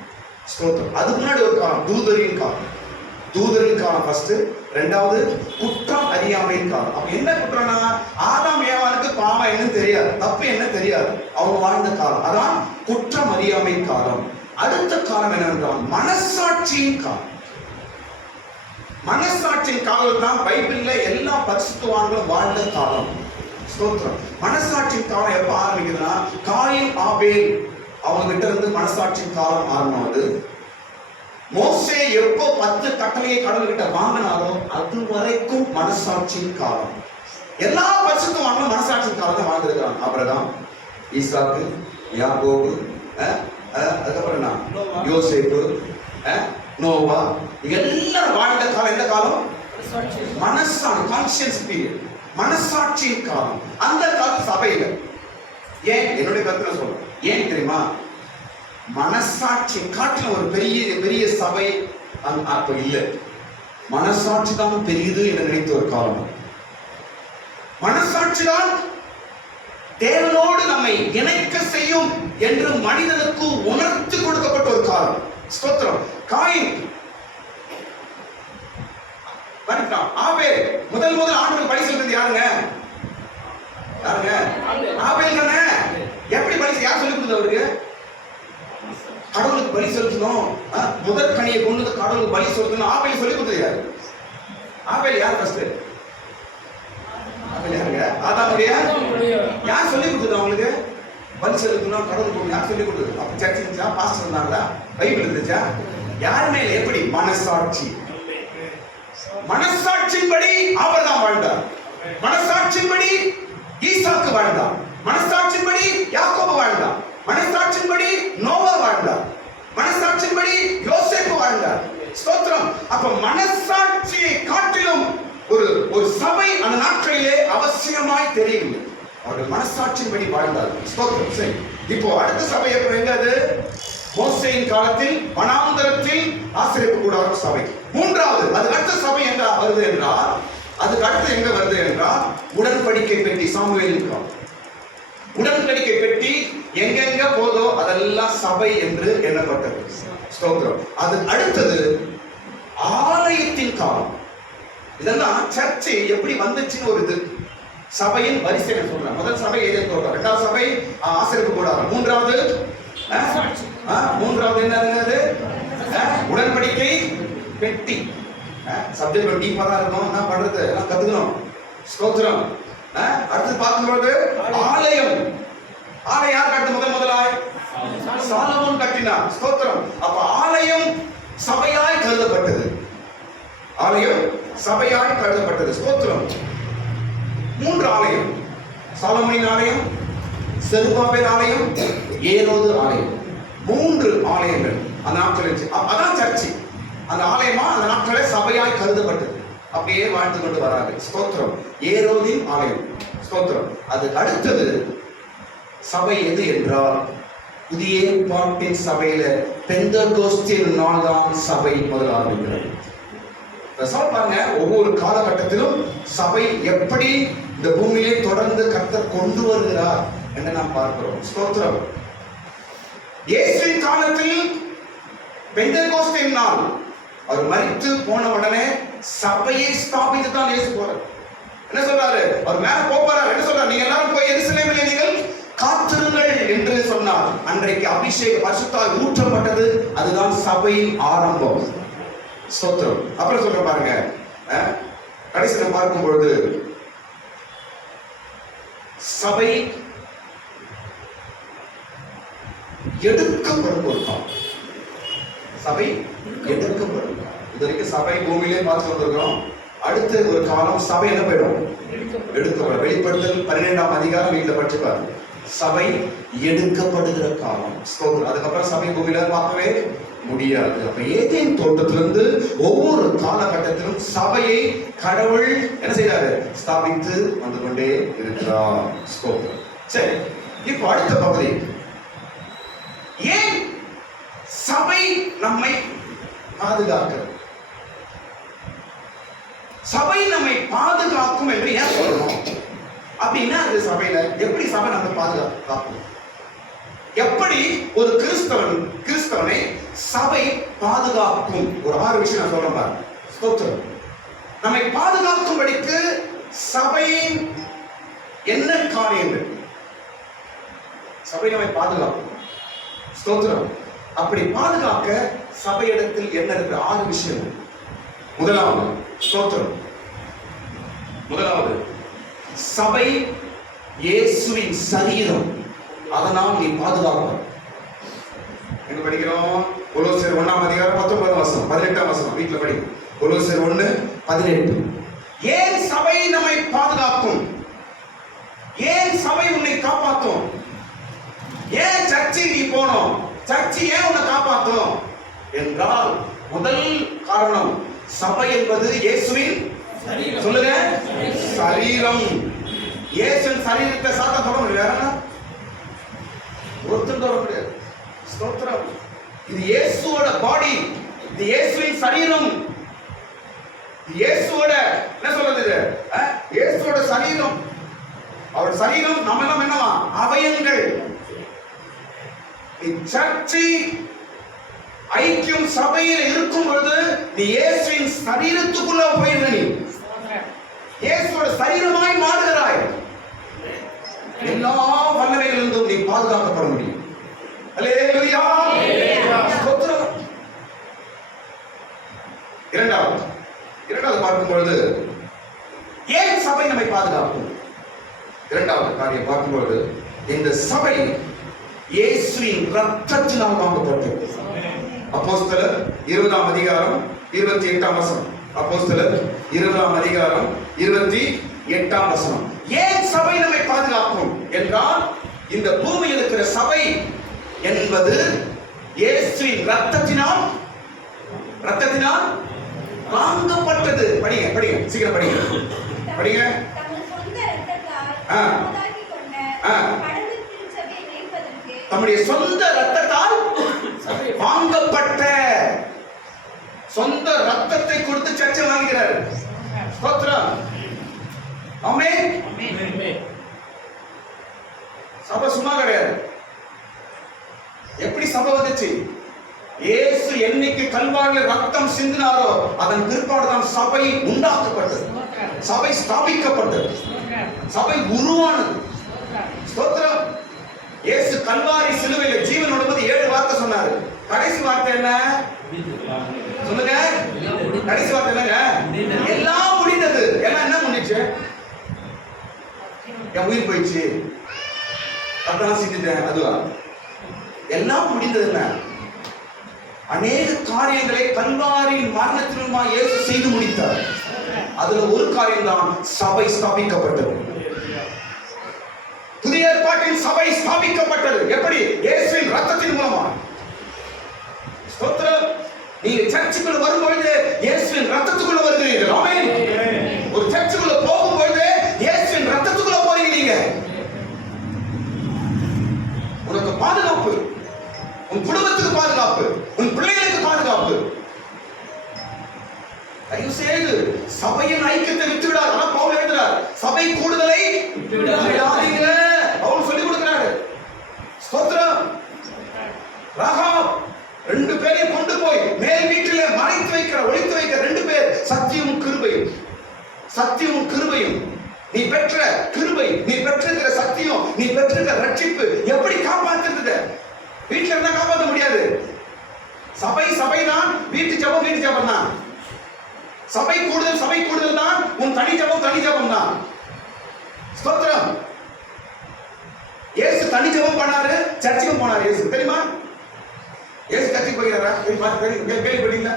ஸ்தோத்திரம். அதுக்கு முன்னாடி ஒரு காலம் தூதரின் காலம். தூதரின் காலம் ஃபர்ஸ்ட். ரெண்டாவது குற்றம் அறியாமையின் காலம். அப்ப என்ன குற்றம்னா, ஆதாம் ஏவாளுக்கு பாவம் என்ன தெரியாது, தப்பு என்ன தெரியாது, அவங்க வாழ்ந்த காலம். அதான் குற்றம் அறியாமையின் காலம். அடுத்த காலம் என்னவென்றால் மனசாட்சியின் காலம். மனசாட்சியின் காலம் தான் பைபிள்ல எல்லா பரிசுத்தவான்களும் வாழ்ந்த காலம். ஸ்தோத்திரம். மனசாட்சியின் காலம் எப்ப ஆரம்பிக்குதுன்னா, காயின் ஆபேல் அவங்க கிட்ட இருந்து மனசாட்சியின் காலம் ஆரம்பமாகுது. மோசே எப்போ 10 கட்டளையை கடவுள்கிட்ட வாங்கினாரோ அது வரைக்கும் மனசாட்சியின் காலம். எல்லா பரிசுத்தவான்களும் மனசாட்சியின் காலத்தை வாழ்ந்திருக்கிறாங்க. ஆபிரகாம், ஈசாக்கு, யாக்கோபு, அதுக்கப்புறம் என்ன, யோசேப்பு, நோவா, எல்லாரும் வாழ்ந்த காலம் எந்த காலம்? மனசாட்சி, கான்ஷியஸ் பீரியட், மனசாட்சியின் காலம். அந்த காலம் சபையில. ஏன்? என்னுடைய கருத்துல சொல்றேன். ஏன் தெரியுமா? மனசாட்சி காட்டில ஒரு பெரிய சபை அப்ப இல்லை. மனசாட்சி தான் பெரியது என்று நினைத்த ஒரு காலம். மனசாட்சி தான் தேவனோடு நம்மை இணைக்க செய்யும் என்று மனிதனுக்கு உணர்த்தி கொடுக்கப்பட்ட ஒரு காலம். ஸ்தோத்திரம். காயின் ஆபேல் முதல் ஆண்டுக்கு பலி செலுத்துறது யாருங்க? யாருங்க? ஆபேல் தானே. எப்படி பலி? யார் சொல்லி கொடுத்தது அவருக்கு? கடவுளுக்கு பலி செலுத்தணும், முதற் கனியை கொண்டு கடவுளுக்கு பலி செலுத்தணும் ஆபேல் சொல்லி கொடுத்தது யாரு? ஆபேல் யார்? ஃபர்ஸ்ட் ஆபேல் யாருங்க? ஆதாமுடைய யார் சொல்லி கொடுத்தது அவங்களுக்கு பலி செலுத்தணும் கடவுளுக்கு? யார் சொல்லி கொடுத்தது? அப்ப சர்ச் இருந்துச்சா? பாஸ்டர் இருந்தாங்களா? பைபிள் இருந்துச்சா? யாருமே இல்லை. எப்படி? மனசாட்சி. மனசாட்சியின்படி ஆபிரகாம் வாழ்ந்தார். மனசாட்சியின்படி ஈசாக்கு வாழ்ந்தார். மனசாட்சியின்படி யாக்கோபு வாழ்ந்தார். மனசாட்சியின்படி நோவா வாழ்ந்தார். மனசாட்சியின்படி யோசேப்பு வாழ்ந்தார். ஸ்தோத்திரம். அப்ப மனசாட்சியை காட்டிலும் ஒரு சபை அந்த நாட்களிலே அவசியமாய் தெரியவில்லை. அவர்கள் மனசாட்சியின்படி வாழ்ந்தார். ஸ்தோத்திரம். சரி, இப்போ அடுத்த சபை எப்ப? எங்க அது? மோசேயின் காலத்தில் வனாந்தரத்தில் ஆசரிப்பு கூடாரம் சபை. மூன்றாவது, அது அடுத்த சபை எங்க வருது என்றால், அதுக்கு அடுத்து எங்க வருது என்றால் உடன்படிக்கை பெட்டி. சாமுவேலின் காலம். உடன்படிக்கை பெட்டி எங்கெங்க போதோ அதெல்லாம் சபை என்று எண்ணப்பட்டது. ஸ்தோத்திரம். அது அடுத்தது ஆலயத்தின் காலம். இதெல்லாம் சர்ச்சை எப்படி வந்துச்சுன்னு ஒரு இது சபையின் வரிசை சொல்றேன். முதல் சபை ஏதேன் தோட்டம், இரண்டாவது சபை ஆசரிப்பு கூடாரம், மூன்றாவது என்னது? உடன்படிக்கை பெட்டி. சப்ஜெக்ட் டீப்பா தான் இருக்கும். என்ன பண்றது? எல்லாம் கத்துக்கணும். ஸ்தோத்திரம். அடுத்து பார்க்கும்போது ஆலயம். ஆலயம் யார் கட்ட? முதலாய் சாலமோன் கட்டினார். ஸ்தோத்திரம். அப்ப ஆலயம் சபையாய் கருதப்பட்டது. ஆலயம் சபையாய் கருதப்பட்டது. ஸ்தோத்திரம். 3 ஆலயம். சாலமோனின் ஆலயம், செருபாபேல் ஆலயம், ஏரோது ஆலயம். 3 ஆலயங்கள் அந்த நாட்களில் இருந்துச்சு. அதான் சர்ச்சு. அந்த ஆலயமா அந்த நாட்களே சபையாய் கருதப்பட்டது. அப்படியே வாழ்ந்து கொண்டு வராங்க. ஸ்தோத்திரம். ஏரோதின் ஆலயம். ஸ்தோத்திரம். அது அடுத்தது சபை எது என்றால் புதிய ஏற்பாட்டின் சபையில பெந்தெகோஸ்தின் நாள் தான் சபை முதல் ஆரம்பிக்கிறது. பாருங்க, ஒவ்வொரு காலகட்டத்திலும் சபை எப்படி இந்த பூமியிலே தொடர்ந்து கர்த்தர் கொண்டு வருகிறார் என்று நாம் பார்க்கிறோம். ஸ்தோத்திரம். இயேசுவின் காலத்தில் பெந்தெகோஸ்தின் நாள், அவர் மரித்து போன உடனே சபையை ஸ்தாபித்து தான் இயேசு போறார். என்ன சொல்றாரு? அவர் மேல போறாரு. என்ன சொல்றாரு? நீங்க எல்லாரும் போய் எருசலேமிலே நீங்கள் காத்திருங்கள் என்று சொன்னார். அன்றைக்கு அபிஷேக பரிசுத்தால் ஊற்றப்பட்டது. அதுதான் சபையின் ஆரம்பம். ஸ்தோத்திரம். அப்புறம் சொல்ற பாருங்க, கடைசியில பார்க்கும் பொழுது சபை எடுக்கப்படும் ஒரு காலம். சபை எடுக்கப்படும். இது வரைக்கும் சபை பூமியிலே பார்த்து வந்திருக்கிறோம். அடுத்த ஒரு காலம் சபை என்ன போயிடும்? எடுக்கப்படும். வெளிப்படுத்தல் 12ஆம் அதிகாரம் வீட்டுல படிச்சுப்பாரு. சபை எடுக்கப்படுகிற காலம். அதுக்கப்புறம் சபை பூமியில பார்க்கவே முடியாது. அப்ப ஏதேன் தோட்டத்திலிருந்து ஒவ்வொரு காலகட்டத்திலும் சபையை கடவுள் என்ன செய்யறாரு? ஸ்தாபித்து வந்து கொண்டே இருக்கிறார். சரி, இப்ப அடுத்த பகுதி, ஏன் சபை நம்மை பாதுகாக்கிறது? சபை நம்மை பாதுகாக்கும் என்று ஏன் சொல்லணும் அப்படின்னா, அது சபையில எப்படி சபை நம்ம பாதுகாக்கும்? எப்படி ஒரு கிறிஸ்தவனை சபை பாதுகாக்கும்? ஒரு 6 விஷயம் நான் சொல்றேன் பாருங்க. ஸ்தோத்திரம். நம்மை பாதுகாக்கும்படிக்கு சபையின் என்ன காரியங்கள்? சபை நம்மை பாதுகாக்கும். ஸ்தோத்திரம். அப்படி பாதுகாக்க சபையிடத்தில் என்ன இருக்கு? 6 விஷயம். முதலாவது, ஸ்தோத்திரம். முதலாவது, சபை இயேசுவின் சரீரம். அதனால் நீ பாதுகாப்பார். எங்க படிக்கிறோம்? கொலோசியர் 1ஆம் அதிகாரம் 19ஆம் வசனம் 18ஆம் வசனம் வீட்டுல படி. கொலோசியர் 1:18. ஏன் சபை நம்மை பாதுகாக்கும்? ஏன் சபை உன்னை காப்பாற்றும்? ஏன் சர்ச்சை நீ போனோம்? சர்ச்சை ஏன் உன்னை காப்பாற்றும் என்றால், முதல் காரணம், சபை என்பது இயேசுவின் சொல்லுங்க சரீரம். இயேசுவின் சரீரத்தை சாத்தா சொல்ல முடியாது. வேற என்ன? ஒருத்தர் சொல்ல முடியாது. ஸ்தோத்திரம். இது இயேசுவோட பாடி, இது இயேசுவின் சரீரம். இயேசுவோட என்ன சொல்றது? இது இயேசுவோட சரீரம். அவர் சரீரம், நம்ம எல்லாம் என்னவா? அவயங்கள். சர்ச்சை ஐக்கியம் சபையில் இருக்கும் பொழுது நீ இயேசுவின் சரீரத்துக்குள்ள போயிருந்த, நீ இயேசுவோட சரீரமாய் மாறுகிறாய். எல்லா வல்லமைகளிலிருந்தும் நீ பாதுகாக்கப்பட முடியும். அல்லேலூயா. ஸ்தோத்திரம். இரண்டாவது பார்க்கும் பொழுது ஏன் சபை நம்மை பாதுகாக்கும்? இரண்டாவது காரியம் பார்க்கும் பொழுது, இந்த சபை இயேசுவின் இரத்தத்தினால் வாங்கப்பட்டது. அப்போஸ்தலர் 20ஆம் அதிகாரம் 28ஆம் வசனம். அப்போஸ்தலர் 20ஆம் அதிகாரம் 28ஆம் வசனம். ஏன் சபை நம்மை பாதுகாக்கும் என்றால், இந்த பூமியில் இருக்கிற சபை என்பது இயேசுவின் இரத்தத்தினால் வாங்கப்பட்டது. படிங்க படிங்க, சீக்கிரம் படிங்க படிங்க. தம்முடைய சொந்த இரத்தத்தால் வாங்கப்பட்ட, சொந்த ரத்தத்தை கொடுத்து சர்ச்சை வாங்குகிறார். ஸ்தோத்திரம். ஆமென். சபை சும்மா கிடையாது. எப்படி சபை வந்துச்சு? இயேசு என்னைக்கு கல்வாரியில் ரத்தம் சிந்தினாரோ அதன் பிற்பாடுதான் சபை உண்டாக்கப்பட்டது, சபை ஸ்தாபிக்கப்பட்டது, சபை உருவானது. ஸ்தோத்திரம். இயேசு கல்வாரி சிலுவையில் ஜீவனோடு போது 7 வார்த்தை சொன்னாரு. கடைசி வார்த்தை என்ன சொல்லுங்க? கடைசி வார்த்தை என்னங்க? எல்லாம் முடிந்தது. எல்லாம் என்ன முடிச்சு? என் உயிர் போயிடுச்சு, ரத்தம் சிந்திட்டேன், அதுவா? எல்லாம் முடிந்தது. என்ன? அநேக காரியங்களை கல்வாரியின் மரணத்திலுமா இயேசு செய்து முடித்தார். அதுல ஒரு காரியம் தான் சபை ஸ்தாபிக்கப்பட்டது. புதிய ஏற்பாட்டின் சபை ஸ்தாபிக்கப்பட்டது. எப்படி? இயேசுவின் ரத்தத்தின் மூலமா. ஸ்தோத்திரம். நீங்க சர்ச்சுக்குள்ள வரும்பொழுது இயேசுவின் ரத்தத்துக்குள்ள வருகிறீர்கள். ஆமென். ஒரு சர்ச்சுக்குள்ள போகும்பொழுது இயேசுவின் ரத்தத்துக்குள்ள போறீங்க. நீங்க உனக்கு பாதுகாப்பு, உன் குடும்பத்துக்கு பாதுகாப்பு, உன் பிள்ளைகளுக்கு பாதுகாப்பு. தயவு செய்து சபையின் ஐக்கியத்தை விட்டுவிடார். ஆனா பவுல் எழுதுறார், சபை கூடுதலை விடாதீங்க. பவுல் சொல்லி கொடுக்கிறாரு. ஸ்தோத்திரம். ரகாப் 2 பேரையும் கொண்டு போய் மேல் வீட்டிலே மறைத்து வைக்கிற, ஒளித்து வைக்கிற 2 பேர். சத்தியமும் கிருபையும், சத்தியமும் கிருபையும். நீ பெற்ற கிருபை, நீ பெற்றிருக்கிற சத்தியம், நீ பெற்றிருக்கிற ரட்சிப்பு எப்படி காப்பாத்துறது? வீட்டுல இருந்தா காப்பாற்ற முடியாது. சபை தான். வீட்டு ஜபம் தான். சபை கூடுதல் தான். உன் தனி ஜபம் தான். ஸ்தோத்திரம். இயேசு தனி ஜபம் பண்ணாரு, சர்ச்சுக்கு போனாரு. இயேசு தெரியுமா? இயேசு சர்ச்சுக்கு போகிறாரா? கேள்விப்பட்டீங்களா?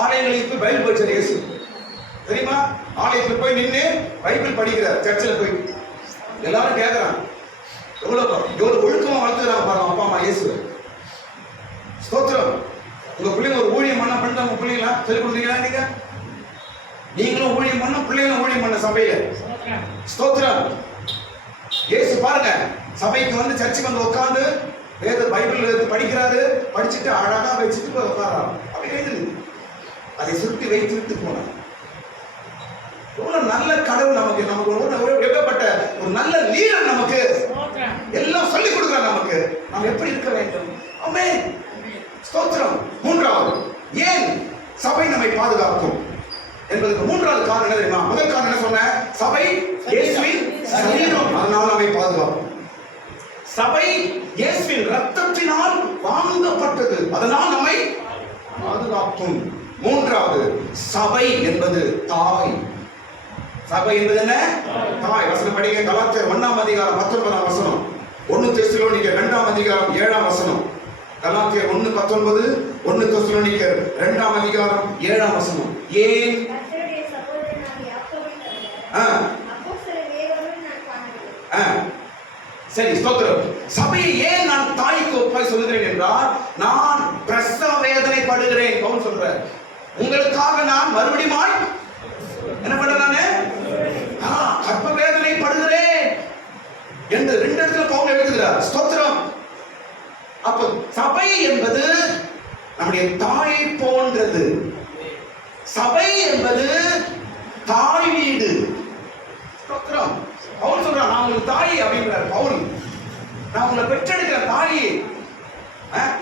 ஆலயங்களுக்கு போய் பைபிள் படிச்சார் இயேசு. தெரியுமா? ஆலயத்தில் போய் நின்று பைபிள் படிக்கிறார். சர்ச்சில் போய் எல்லாரும் கேட்கிறாங்க, எவ்வளவு ஒழுக்கமா வளர்த்துக்கிறாங்க பாருங்க அப்பா அம்மா இயேசு. ஸ்தோத்திரம். உங்க பிள்ளைங்க ஒரு ஊழியம் பண்ண பண்ணிட்டு உங்க பிள்ளைங்களா சொல்லி கொடுத்தீங்களா? நீங்களும் ஊழியம் பண்ண, பிள்ளைங்களும் ஊழியம் பண்ண சபையில. ஸ்தோத்திரம். இயேசு பாருங்க, சபைக்கு வந்து சர்ச்சுக்கு வந்து உட்கார்ந்து பைபிள் எடுத்து படிக்கிறாரு. படிச்சுட்டு அழகா வச்சுட்டு போய் உட்கார்றாரு. அப்படி எழுது அதை சுருட்டி வைத்து போனார். எவ்வளவு நல்ல கடவுள் நமக்கு எப்பப்பட்ட ஒரு நல்ல லீடர் நமக்கு எல்லாம் சொல்லிக் கொடுக்கிறார் நமக்கு. நாம் எப்படி இருக்க வேண்டும். ஆமென். ஸ்தோத்திரம். மூன்றாவது, ஏன் சபை நம்மை பாதுகாக்கும் என்பதற்கு மூன்றாவது காரணம் என்ன தெரியுமா? முதல் காரணம் என்ன சொன்ன? சபை இயேசுவின் சரீரம், அதனால் நம்மை பாதுகாக்கும். சபை இயேசுவின் ரத்தத்தினால் வாங்கப்பட்டது, அதனால் நம்மை பாதுகாக்கும். மூன்றாவது, சபை என்பது தாய். சபை என்பது என்ன? தாய். வசனம் படிங்க. கலாத்தியர் 1ஆம் அதிகாரம் 19ஆம் வசனம், 1 தெசலோனிக்கர் 2ஆம் அதிகாரம் 7ஆம் வசனம். கலாத்தியர் 1:19, 1 தெசலோனிக்கர் 2ஆம் அதிகாரம் 7ஆம் வசனம். ஏன்? சரி, ஸ்தோத்திரம். சபையை ஏன் நான் தாய்க்கு ஒப்பாய் சொல்லுகிறேன் என்றால், நான் பிரசவ வேதனை படுகிறேன். பவுல் சொல்றார், உங்களுக்காக நான் மறுபடியும் என்ன பண்றானே, கற்ப வேதனை படுகிறேன் என்று 2 இடத்துல பவுல் எழுதுகிறார். ஸ்தோத்திரம். அப்ப சபை என்பது நம்முடைய தாயை போன்றது. சபை என்பது தாய் வீடு. ஸ்தோத்திரம். பவுல் சொல்றான், நான் உங்களுக்கு தாய் அப்படின்றார் பவுல். நான் உங்களை பெற்றெடுக்கிற தாய்,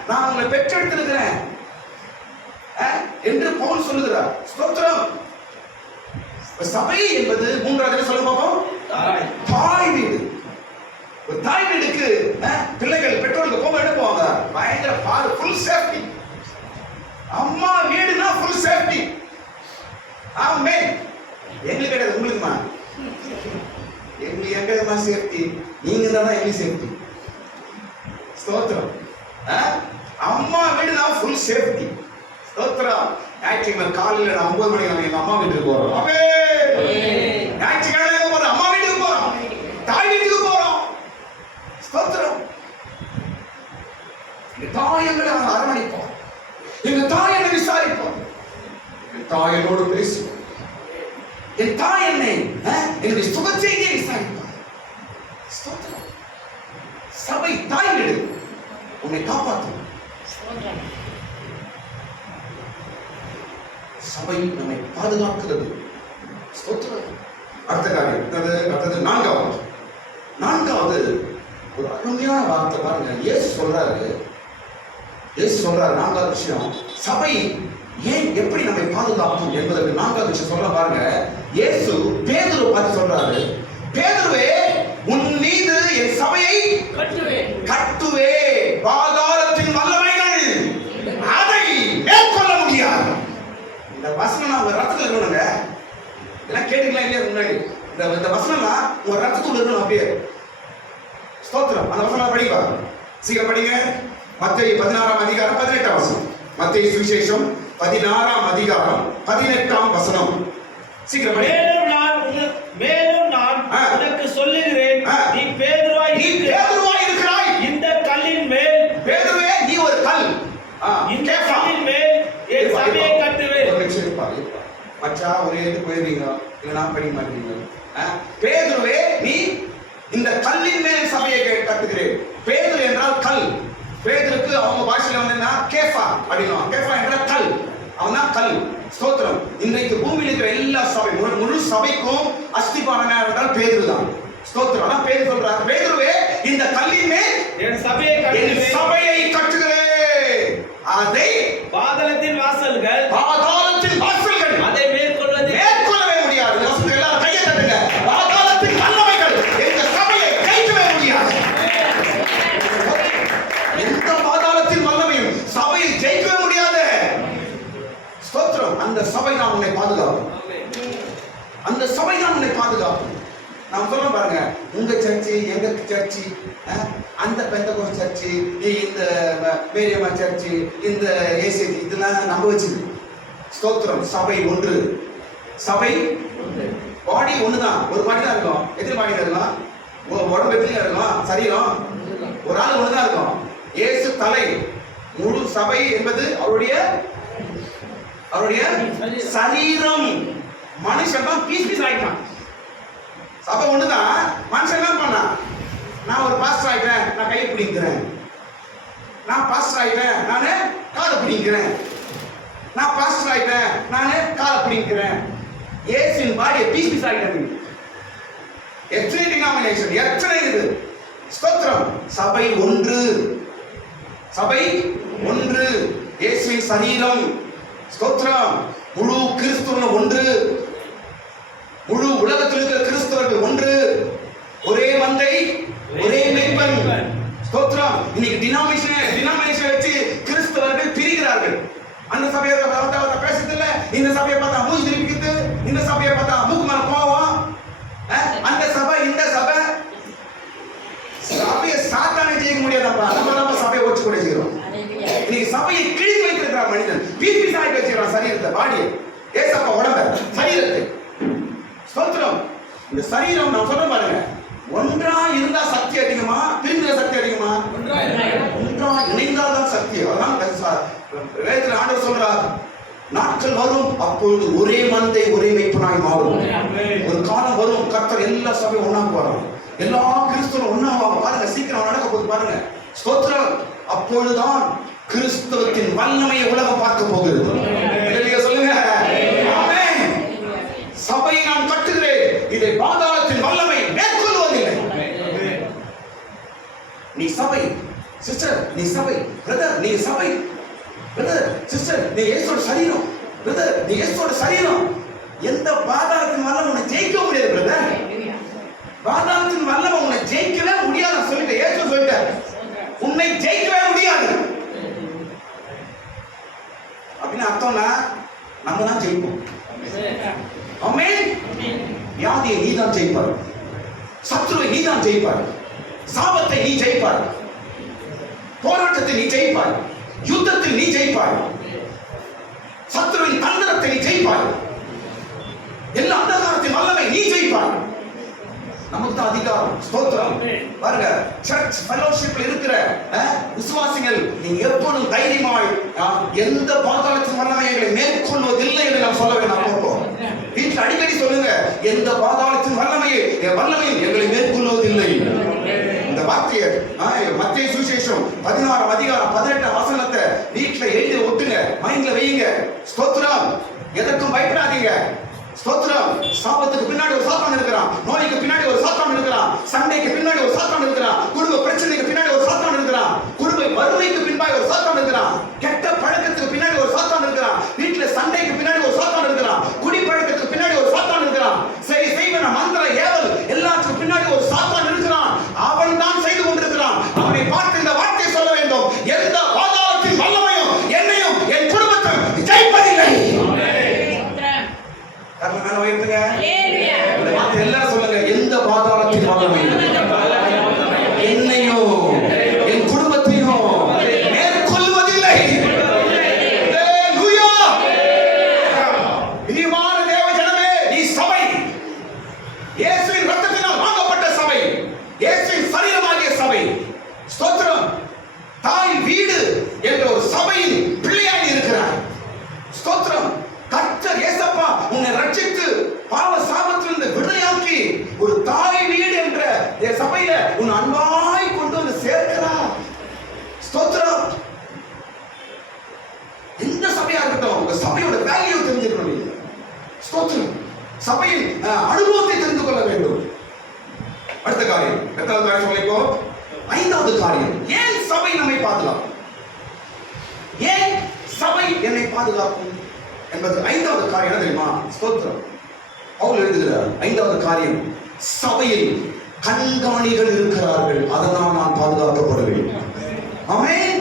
நான் உங்களை பெற்றெடுத்திருக்கிறேன் என்று பவுல் சொல்லுகிறார். ஸ்தோத்திரம். சபை என்பது மூன்றாவது சொல்ல பார்ப்போம், தாய் வீடு. ஒரு தாய் வீடுக்கு பிள்ளைகள் பெற்றோருக்கு போக எடுப்பாங்க, பயங்கர பாரு, ஃபுல் சேஃப்டி. அம்மா வீடுனா ஃபுல் சேஃப்டி. ஆமே. எங்களுக்கு கிடையாது, உங்களுக்குமா? எங்களுக்கு எங்கமா சேஃப்டி? நீங்க தான் எங்களுக்கு சேஃப்டி. ஸ்தோத்திரம். அம்மா வீடுனா ஃபுல் சேஃப்டி. ஸ்தோத்திரம். ஞாயிற்றுக்கிழமை காலையில் 9 மணிக்கு எங்க அம்மா வீட்டுக்கு போறோம். அவே ஞாயிற்றுக்கிழமை போறோம், அம்மா வீட்டுக்கு போறோம், தாய் வீட்டுக்கு போறோம். ஸ்தோத்திரம். எங்க தாய் எங்களை அரவணைப்போம், எங்க தாய் என்னை விசாரிப்போம், என் தாய் என்னோடு பேசுவோம், என் தாய் என்னை என்னுடைய சுக செய்தியை விசாரிப்பார். ஸ்தோத்திரம். சபை தாய் வீடு, உன்னை காப்பாற்றும். சபை நம்மை பாதுகாக்கிறது. ஸ்தோத்திரம். அடுத்த காரியம், அடுத்தது நான்காவது ஒரு அருமையான வார்த்தை பாருங்க. இயேசு சொல்றாரு, நான்காவது விஷயம், சபை ஏன் எப்படி நம்மை பாதுகாக்கும் என்பதற்கு நான்காவது விஷயம் சொல்ற பாருங்க. இயேசு பேதுருவை பார்த்து சொல்றாரு, பேதுருவே, உன் மீது என் சபையை கட்டுவே, பாதாளத்தின் வல்லமைகள் அதை மேற்கொள்ள முடியாது. இந்த வசனம் நான் உங்க ரத்தத்தில் இருக்கணுங்க. இதெல்லாம் கேட்டுக்கலாம் இல்லையா முன்னாடி? இந்த வசனம்லாம் உங்க ரத்தத்துக்குள்ள இருக்கணும் அப்படியே. ஸ்தோத்திரம். அந்த வசனம் படிப்பா, சீக்கிரம் படிங்க. மத்தேயு 16ஆம் அதிகாரம் 18ஆம் வசனம். மத்தேயு சுவிசேஷம் 16ஆம் அதிகாரம் 18ஆம் வசனம். சீக்கிரம் படி. மேலும் நான் உனக்கு சொல்லுகிறேன், நீ பேதுருவாய் இருக்கிறாய். இந்த கல்லின் மேல், பேதுருவே நீ ஒரு கல், இந்த கல்லின் மேல் என் சபையை கட்டுவேன். மச்சா ஒரே போயிருவீங்க, இல்லைனா படிக்க மாட்டீங்க. பேதுருவே நீ இந்த கல்லின் மேல் சபையை கட்டுகிறேன். பேதுரு என்றால் கல். பேதுருக்கு அவங்க பாஷையில வந்து என்ன, கேஃபா அப்படின்னா. கேஃபா என்றால் கல், அவன் தான் கல். ஸ்தோத்திரம். இன்றைக்கு பூமியில் இருக்கிற எல்லா சபை, முழு சபைக்கும் அஸ்திபாரமே என்றால் பேதுரு தான். ஸ்தோத்திரம். ஆனா பேதுரு சொல்றார், பேதுருவே இந்த கல்லின் மேல் என் சபையை கட்டுகிறேன். அதை பாதாளத்தின் வாசல்கள் அதை மேற்கொள்ளவே முடியாது. எல்லாரும் கையை தட்டுங்க. பாதாளத்தின் வல்லமைகள் எங்க சபையை ஜெயிக்கவே முடியாது. எந்த பாதாளத்தின் வல்லமையும் சபையை ஜெயிக்கவே முடியாது. ஸ்தோத்திரம். அந்த சபை தான் உன்னை பாதுகாக்கும். அந்த சபை தான் உன்னை பாதுகாக்கும். நான் சொல்ல பாருங்க, உங்க சர்ச்சு, எங்க சர்ச்சு, அந்த பெந்தகோஸ்ட் சர்ச்சு, இந்த மேரியம்மா சர்ச்சு, இந்த ஏசி, இதெல்லாம் நம்ப வச்சுது. ஸ்தோத்திரம். சபை ஒன்று. சபை பாடி ஒண்ணுதான். ஒரு பாடி தான் இருக்கும். எத்தனை பாடி இருக்கலாம்? உடம்பு எத்தனை இருக்கலாம்? சரீரம் ஒரு ஆள் ஒண்ணுதான் இருக்கும். இயேசு தலை. முழு சபை என்பது அவருடைய சரீரம். மனுஷன் தான் பீஸ் பீஸ் ஆயிட்டான். சபை ஒண்ணுதான். மனுஷன் என்ன பண்ணா, நான் ஒரு பாஸ்டர் ஆயிட்டேன், நான் கையை பிடிக்கிறேன். நான் பாஸ்டர் ஆயிட்டேன், நானு காலை பிடிக்கிறேன். நான் பாஸ்டர் ஆயிட்டேன், நானு காலை பிடிக்கிறேன். இயேசுவின் பாடியை பீஸ் பீஸ் ஆயிட்டேன். எத்தனை டினாமினேஷன், எத்தனை இது. ஸ்தோத்திரம். சபை ஒன்று. சபை ஒன்று. இயேசுவின் சரீரம். ஸ்தோத்திரம். முழு கிறிஸ்துவ ஒன்று. முழு உலகத்தில் இருக்கிற கிறிஸ்தவர்கள் ஒன்று. ஒரே மந்தை, ஒரே மேய்ப்பன். ஸ்தோத்திரம். இன்னைக்கு டினாமினேஷன் வச்சு கிறிஸ்தவர்கள் பிரிகிறார்கள். அந்த சபையை பார்த்தா பேசுறதில்ல, இந்த சபையை பார்த்தா மூஞ்சி திருப்பிக்குது, இந்த சபையை பார்த்தா மூக்கு மேல போவோம். அந்த சபை, இந்த சபை. சபையை சாத்தானே ஜெயிக்க முடியாதப்பா. நம்ம சபையை ஒச்சு கூட செய்கிறோம். இன்னைக்கு சபையை கிழித்து வைத்திருக்கிறார் மனிதன். பீஸ் பீஸ் ஆகி வச்சுக்கிறான் சரீரத்தை, பாடியை. ஏசப்பா உடம்ப, சரீரத்தை. ஸ்தோத்திரம். இந்த சரீரம் நான் சொல்ல பாருங்க, ஒன்றா இருந்தா சக்தி அதிகமா, பிரிந்த சக்தி அதிகமா? ஒன்றா இணைந்தால்தான் சக்தி. அதான் வேதத்தில் ஆண்டவர் சொல்றார், நாட்கள் வரும், அப்பொழுது ஒரே மந்தை ஒரே மேய்ப்பனாய் மாறும். ஒரு காலம் வரும், கர்த்தர் எல்லா சபையும் ஒண்ணா போறாங்க, எல்லா கிறிஸ்தவரும் ஒண்ணா பாருங்க. சீக்கிரம் நடக்க போது பாருங்க. ஸ்தோத்திரம். அப்பொழுதுதான் கிறிஸ்தவத்தின் வல்லமையை உலகம் பார்க்க போகிறது. சொல்லுங்க. சபையை நான் கட்டுகிறேன், இதை பாதாளத்தின் வல்லமை மேற்கொள்வதில்லை. நீ சபை சிஸ்டர், நீ சபை பிரதர், நீ சபை பிரதர் சிஸ்டர், நீ இயேசுவோட சரீரம் பிரதர், நீ இயேசுவோட சரீரம். எந்த பாதாளத்தின் வல்லமை உன்னை ஜெயிக்க முடியாது பிரதர். பாதாளத்தின் வல்லமை உன்னை ஜெயிக்கவே முடியாது. சொல்லிட்டு இயேசு சொல்லிட்டார், உன்னை ஜெயிக்கவே முடியாது. அப்படின்னு அர்த்தம்னா நம்ம தான் ஜெயிப்போம். ஆமென். வியாதியை நீதான் ஜெயிப்பார், சத்துருவை நீதான் ஜெயிப்பார், சாபத்தை நீ ஜெயிப்பார், போராட்டத்தை நீ ஜெயிப்பார், யுத்தத்தில் நீ ஜெயிப்பார், சத்துருவின் தந்திரத்தை நீ ஜெயிப்பார், எல்லா அந்தகாரத்தின் வல்லமை நீ ஜெயிப்பார். நமக்கு தான் அதிகாரம். ஸ்தோத்திரம். பாருங்க, சர்ச் ஃபெலோஷிப்ல இருக்கிற விசுவாசிகள், நீங்க எப்பொழுதும் தைரியமாய் எந்த பாதாளத்தின் வல்லமை எங்களை மேற்கொள்வதில்லை என்று நாம் சொல்ல வேண்டாம். வீட்டில் அடிக்கடி சொல்லுங்க, எந்த பாதாளத்தின் வல்லமையும் எங்களை மேற்கொள்வதில்லை. இந்த வார்த்தையை மத்தேயு சுவிசேஷம் 16ஆம் அதிகாரம் 18ஆம் வசனத்தை வீட்டில் எழுதி ஒட்டுங்க, மைண்ட்ல வையுங்க. ஸ்தோத்திரம். எதற்கும் பயப்படாதீங்க. ஸ்தோத்திரம். சாபத்துக்கு பின்னாடி ஒரு சாத்தான் இருக்கிறான், நோய்க்கு பின்னாடி ஒரு சாத்தான் இருக்கிறான், சண்டைக்கு பின்னாடி ஒரு சாத்தான் இருக்கிறான், குடும்ப பிரச்சனைக்கு பின்னாடி ஒரு சாத்தான் இருக்கிறான், குடும்ப வறுமைக்கு பின்னாடி ஒரு சாத்தான் இருக்கிறான், கெட்ட பழக்கத்துக்கு பின்னாடி ஒரு சாத்தான் இருக்கிறான், வீட்டுல சண்டைக்கு பின்னாடி ஒரு சாத்தான் இருக்கிறான், குடி பழக்கத்துக்கு பின்னாடி ஒரு சாத்தான் இருக்கிறான், செய்வன மந்திர ஏவல் எல்லாத்துக்கும் பின்னாடி ஒரு சாத்தான் இருக்கிறான். அவன் தான் செய்து கொண்டிருக்கிறான். அவனை பார்த்து இந்த வார்த்தை சொல்ல வேண்டும், எந்த பாதாளத்தின் வல்லமையும் என்னையும் என் குடும்பத்தையும் ஜெயிப்பதில்லை. எல்லாரும் சொல்லுங்க, எந்த பாதாளத்தின் வல்லமையும் வீடு என்ற ஒரு சபையின் பிள்ளையாய் இருக்கிறாய். ஸ்தோத்திரம். கர்த்தர் இயேசப்பா உன்னை ரட்சித்து பாவ சாபத்திலிருந்து விடுதலையாக்கி ஒரு தாய் வீடு என்ற சபையில உன் அன்பாய் கொண்டு வந்து சேர்க்கிறார். ஸ்தோத்திரம். எந்த சபையா இருக்கட்டும் உங்க சபையோட வேல்யூ தெரிஞ்சுக்கணும். ஸ்தோத்திரம். சபையின் அனுபவத்தை தெரிந்து கொள்ள வேண்டும். அடுத்த காரியம், எத்தனாவது காரியம் சொல்லிப்போம்? 5வது காரியம், ஏன் சபை நம்மை பாதுகாக்கும்? ஏன் சபை என்னை பாதுகாக்கும் என்பது 5வது காரியம் என்ன தெரியுமா? ஸ்தோத்திரம். பவுல் எழுதுகிறார் 5வது காரியம், சபையில் கண்காணிகள் இருக்கிறார்கள், அதனால் நான் பாதுகாக்கப்படுவேன். ஆமென்.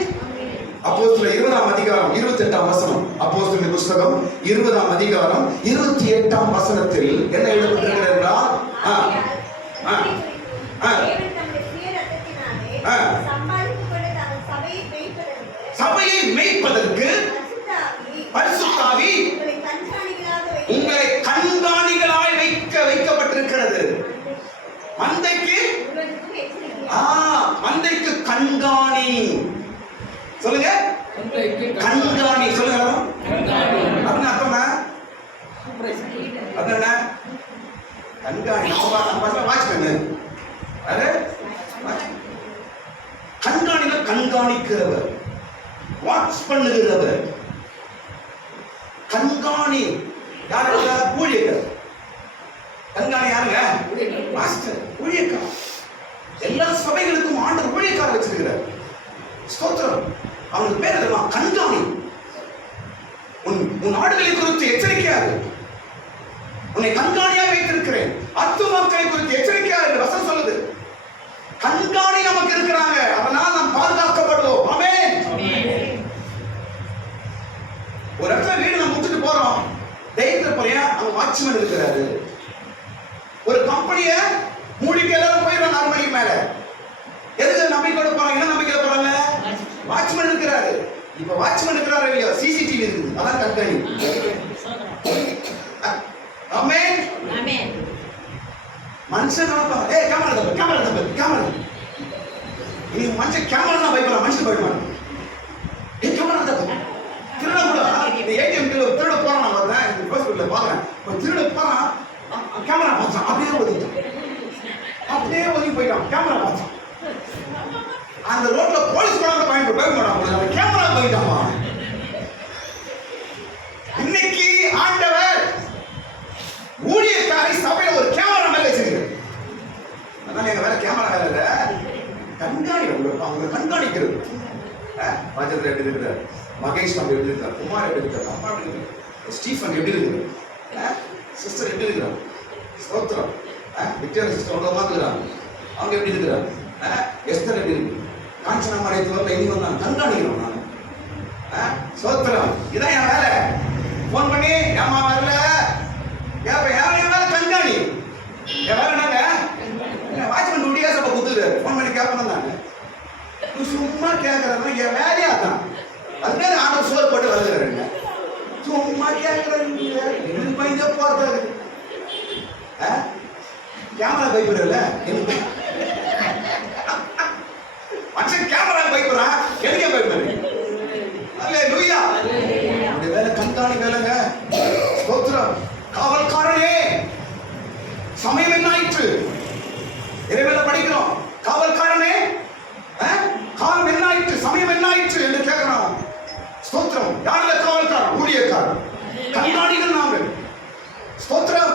அப்போஸ்தலர் 20ஆம் அதிகாரம் 28ஆம் வசனம். அப்போஸ்தலர் புத்தகம் 20ஆம் அதிகாரம் 28ஆம் வசனத்தில் என்ன எழுதப்பட்டிருக்கிறது என்றால் சபையை மேய்ப்பதற்கு பரிசுத்த ஆவி உங்களை கண்காணிகளாய் வைக்கப்பட்டிருக்கிறது. மந்தைக்கு மந்தைக்கு கண்காணி. சொல்லுங்க, கண்காணி. சொல்லுங்க, அப்படின்னு அர்த்தம் என்ன? கண்காணி. வாட்ச்மேன். கண்காணில கண்காணிக்கிறவர், வாட்ச் பண்ணுகிறவர். கண்காணி யாரோட? ஊழியர்கள். கண்காணி யாருங்க? மாஸ்டர், ஊழியக்கார. எல்லா சபைகளுக்கும் ஆண்டவர் ஊழியக்கார வச்சிருக்கிறார். ஸ்தோத்திரம். அவனுக்கு பேர் எல்லாம் கண்காணி. உன் ஆடுகளை குறித்து எச்சரிக்கையாக, உன்னை கண்காணியாக வைத்திருக்கிறேன். ஆத்துமாக்களை குறித்து எச்சரிக்கையாக என்று வசனம் சொல்லுது. கண்காணி நமக்கு இருக்கிறாங்க, அதனால் நாம் பாதுகாக்கப்படுவோம். ஆமென். ஒரு இடத்துல வீடு நம்ம விட்டுட்டு போறோம், தைரியத்துல போறியா, அங்க வாட்ச்மேன் இருக்கிறாரு. ஒரு கம்பெனிய மூடிக்கு எல்லாரும் போயிடும் 4 மணிக்கு மேல. எதுக்கு நம்பிக்கையோட போறாங்க? என்ன நம்பிக்கையோட போறாங்க? வாட்ச்மேன் இருக்கிறாரு. இப்ப வாட்ச்மேன் இருக்கிறாரு இல்லையா, சிசிடிவி இருக்குது, அதான் கண்காணி. ஆமென். ஆமென். மனுஷன் நினைப்பாங்க, ஏய் கேமரா தப்பு, கேமரா தப்பு, கேமரா. நீ மனுஷன் கேமரா தான் பயப்படுறான், மனுஷன் பயப்படுறான். ஏய் கேமரா தப்பு. திருட கூட இந்த ஏடிஎம் திருட போறான். நான் வரேன், இந்த ஹாஸ்பிடல்ல பாக்குறேன். திருட போறான், கேமரா பார்த்தான், அப்படியே ஒதுங்கி போயிட்டான். கேமரா பார்த்தான். அந்த ரோட்ல போலீஸ் கூட பயன்படுறான், கேமரா போயிட்டாமா. இன்னைக்கு ஆண்டவர் ஊழியக்காரி சபையில ஒரு கேமரா மேல வச்சிருக்காரு. அதனால எங்க வேலை கேமரா வேலை இல்ல, கண்காணி. அவங்க கண்காணிக்கிறது. ராஜேந்திர எப்படி இருக்கிறார், மகேஷ் நம்ம எப்படி இருக்கார், குமார் எப்படி இருக்கார், அம்மா எப்படி இருக்கார், ஸ்டீஃபன் எப்படி இருக்கிறார், சிஸ்டர் எப்படி இருக்கிறார், ஸ்தோத்திரம். விக்டோரியா சிஸ்டர் அவ்வளோ பார்த்துக்கிறாங்க, அவங்க எப்படி இருக்கிறார், எஸ்தர் எப்படி இருக்கு, காஞ்சனா மாநிலத்தில் இனி வந்தாங்க, கண்காணிக்கிறோம் நான். ஸ்தோத்திரம். இதான் என் வேலை. ஃபோன் பண்ணி ஏமா வரல, என் வேலை கண்காணி. என் வேலை என்னங்க, வாட்ச்மேன் டியூட்டியா சப்ப குத்துக்கிறாரு. ஃபோன் பண்ணி கேட்பேன் நான், சும்மா கேட்கறதுனா என் வேலையா தான். அதுக்காக ஆண்டவர் சோறு போட்டு வருகிறாருங்க. சும்மா கேட்கறது பயந்தே போறது. கேமரா பயப்படுறல, மனுஷன் கேமரா பயப்படுறான், எனக்கே பயப்படுறேன். அல்லேலூயா. அந்த வேலை கண்காணி வேலைங்க. ஸ்தோத்திரம். காவல்காரனே, சமயம் என்ன ஆயிற்று? இறைவேல படிக்கிறோம். காவல்காரனே, காலம் என்ன ஆயிற்று, சமயம் என்ன ஆயிற்று என்று கேட்கிறோம். ஸ்தோத்திரம். யாருல காவல்காரன்? ஊழியக்காரன். கண்காணிகள் நாங்கள். ஸ்தோத்திரம்.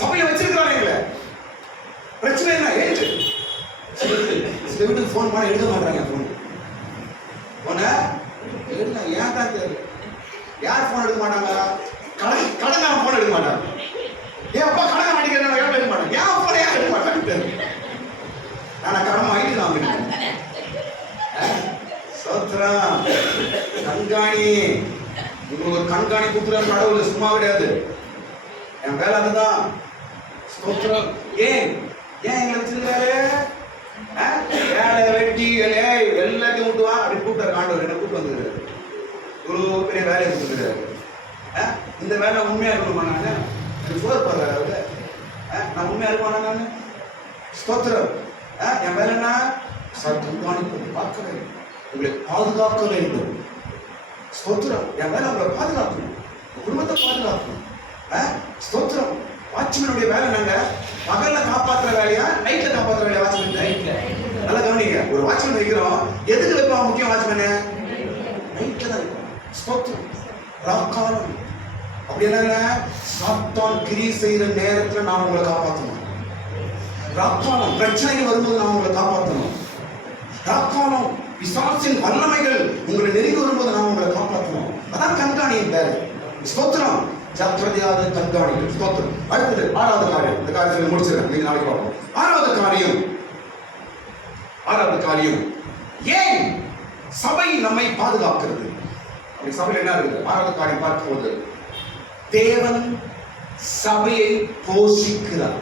சபையை வச்சிருக்கிறாங்க எங்களை. பிரச்சனை என்ன? ஏற்று சில வீட்டுக்கு போன் பண்ண எடுக்க மாட்டாங்க. போன எடுக்க ஏன் தான் தெரியல. யார் போன் எடுக்க மாட்டாங்க? கடங்காரன் போன் எடுக்க மாட்டாங்க. ஏன் அப்பா கடங்க மாட்டேங்கிறேன் எடுக்க மாட்டாங்க. ஏன் போன யார் எடுக்க மாட்டாங்க? நான் கடன் வாங்கிட்டு நான் இருக்கேன். ஸ்தோத்திரம். கண்காணி. உங்களுக்கு ஒரு கண்காணி கொடுத்துற கடவுள் சும்மா கிடையாது. என் வேலை அதுதான். ஸ்தோத்திரம். ஏன் எங்களை வச்சிருக்காரு? வேலை வெட்டி எல்லாத்தையும் விட்டுவா அப்படி கூப்பிட்டாரு ஆண்டவர். என்ன கூப்பிட்டு வந்துருக்காரு, ஒரு பெரிய வேலையை கொடுத்துருக்காரு. இந்த வேலை உண்மையா இருக்கணுமா? நான் சோறு போடுறாரு அவரு. நான் உண்மையா இருப்பானா? நான் ஸ்தோத்திரம். என் வேலை என்ன? கண்காணிப்பு பார்க்கிறேன். உங்களை பாதுகாக்க வேண்டும். ஸ்தோத்திரம். என் வேலை உங்களை பாதுகாக்கணும், குடும்பத்தை பாதுகாக்கணும். ஸ்தோத்திரம். வாட்ச்மேனுடைய வேலை நாங்க பகல்ல காப்பாற்றுற வேலையா நைட்ல காப்பாற்றுற வேலையா? வாட்ச்மேன் நைட்ல. நல்லா கவனிங்க. ஒரு வாட்ச்மேன் வைக்கிறோம், எதுக்கு வைப்போம்? முக்கியம் வாட்ச்மேனு நைட்ல தான் வைப்போம். ஸ்தோத்திரம். ராக்காலம் அப்படி என்ன? சாத்தான் கிரி செய்யற நேரத்துல நான் உங்களை காப்பாற்றணும். ராக்காலம் பிரச்சனைகள் வரும்போது நான் உங்களை காப்பாற்றணும். ராக்காலம் பிசாசின் வல்லமைகள் உங்களை நெருங்கி வரும்போது நான் உங்களை காப்பாற்றணும். அதான் கண்காணியின் வேலை. ஸ்தோத்திரம். ஜாக்கிரதையாக கண்காணிகள். ஸ்தோத்திரம். அடுத்தது 6வது காரியம். இந்த காரியத்தை முடிச்சிடறேன், நீங்க நாளைக்கு பார்ப்போம். 6வது காரியம் ஏன் சபை நம்மை பாதுகாக்கிறது? அப்படி சபையில் என்ன இருக்குது? 6வது காரியம் பார்க்கும்போது தேவன் சபையை போஷிக்கிறார்.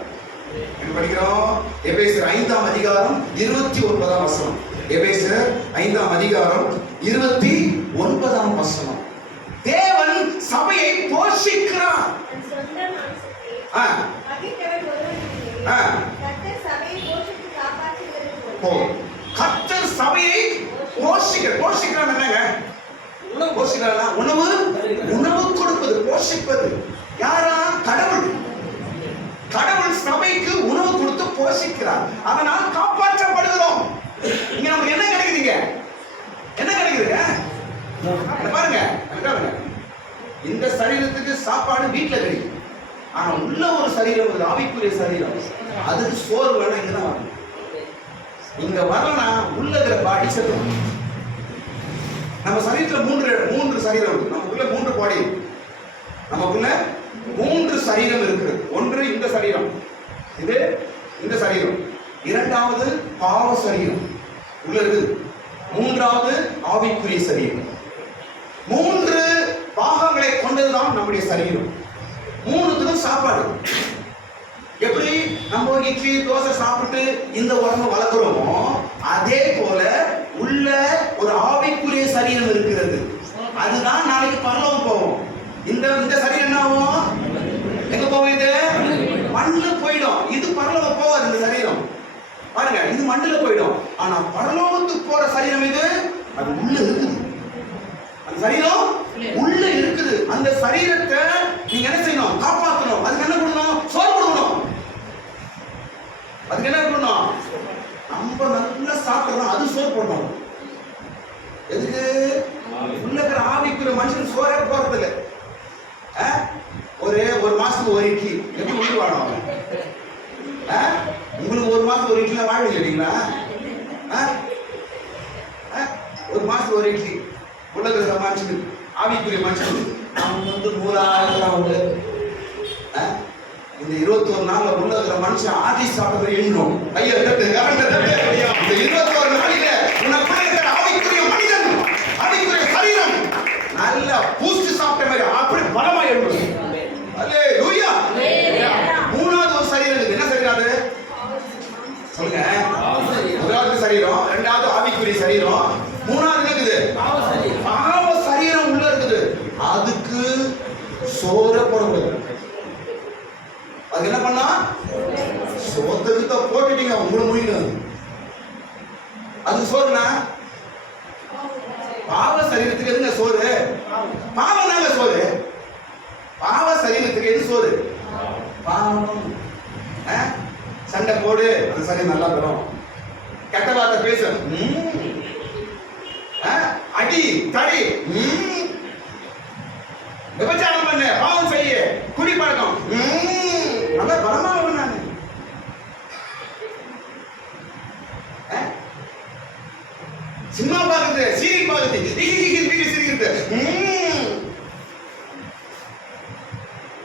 என்ன படிக்கிறோம்? எபேசியர் 5ஆம் அதிகாரம் 29ஆம் வசனம். எபேசியர் 5ஆம் அதிகாரம் 29ஆம் வசனம். தேவன் சபையை போஷிக்கிறார். கர்த்தர் சபையை போஷிக்கிறார். என்னங்க போஷிக்கிறார்? உணவு கொடுப்பது, போஷிப்பது. யாரா? கடவுள். கடவுள் சபைக்கு உணவு கொடுத்து போஷிக்கிறார். அதனால் காப்பாற்றப்படுகிறோம். இங்க நமக்கு என்ன கிடைக்குதுங்க? என்ன கிடைக்குதுங்க? பாருங்க, இந்த சரீரத்துக்கு சாப்பாடு வீட்டுல கிடைக்கும். ஆனா உள்ள ஒரு சரீரம், ஒரு ஆவிக்குரிய சரீரம், அதுக்கு சோறு வேணும். இங்கதான் வரணும். இங்க வரலனா உள்ள இருக்கிற பாடி செத்துடும். நம்ம சரீரத்துல மூன்று சரீரம் இருக்கு. நமக்குள்ள 3 பாடி, நமக்குள்ள 3 சரீரம் இருக்குது. ஒன்று இந்த சரீரம், இது இந்த சரீரம். இரண்டாவது பாவ சரீரம் உள்ள இருக்குது. மூன்றாவது ஆவிக்குரிய சரீரம். 3 பாகங்களை கொண்டதுதான் நம்முடைய சரீரம். 3த்துக்கும் சாப்பாடு. எப்படி நம்ம இட்லி தோசை சாப்பிட்டு இந்த உடம்பை வளர்க்கிறோமோ, அதே போல உள்ள ஒரு ஆவிக்குரிய சரீரம் இருக்கிறது. அதுதான் நாளைக்கு பரலோகம் போகும். இந்த சரீரம் என்ன ஆகும்? எங்க போகும்? இது மண்ணுல போயிடும். இது பரலோகம் போகாது. இந்த சரீரம் பாருங்க, இது மண்ணுல போயிடும். ஆனா பரலோகத்துக்கு போற சரீரம் இது, அது உள்ள இருக்குது. அந்த சரீரம் உள்ள இருக்குது. அந்த சரீரத்தை நீங்க என்ன செய்யணும்? காப்பாற்றணும். அதுக்கு என்ன பண்ணணும்? சோறு கொடுக்கணும். அதுக்கு என்ன பண்ணணும்? நம்ம நல்லா சாப்பிடணும், அது சோறு போடணும். எதுக்கு? உள்ள இருக்கிற ஆவிக்குரிய மனுஷன் சோறே போறது இல்லை. ஒரு மாசத்துக்கு ஒரு இட்லி எப்படி உயிர் வாழும்? உங்களுக்கு ஒரு மாசம் ஒரு இட்லி வாழ இல்லைங்களா? ஒரு மாசம் ஒரு இட்லி உலக மனுஷன், ஆவிக்குரிய மனுஷன் அவங்க 100,000 இந்த 21 நாள்ல உலக மனுஷன் ஆதி சாப்பிடுற எண்ணும். ஐயா இந்த 21 நாளில உனக்குள்ள இருக்கிற ஆவிக்குரிய மனிதன், ஆவிக்குரிய சரீரம் நல்ல பூஸ்ட் சாப்பிட்ட மாதிரி அப்படி பலமா எழும்பும். அல்லேலூயா. 3வது ஒரு சரீரம் இருக்கு. என்ன சரீரம் அது? சொல்லுங்க. 1வது சரீரம், 2வது ஆவிக்குரிய சரீரம், 3வது இருக்குது பாவ சரீரம் உள்ள இருக்குது. அதுக்கு சோற போடக்கூடாது. அது என்ன பண்ணா? சோத்துக்கு போட்டுட்டீங்க, உங்களுக்கு முடியும். அது சோறுனா பாவ சரீரத்துக்கு எதுங்க சோறு? பாவம் தாங்க சோறு. பாவ சரீரத்துக்கு எது சோறு? பாவம். சண்டை போடு, அந்த சரீரம் நல்லா வரும். கெட்ட வார்த்தை பேசு, அடி தடி, விபச்சாரம் பண்ண, பாவம் செய்ய, குடி பழக்கம், நல்லா பலமா வரும். நான் சினிமா பார்க்குறது, சீரியல் பார்க்குறது, சிரிக்கிறது,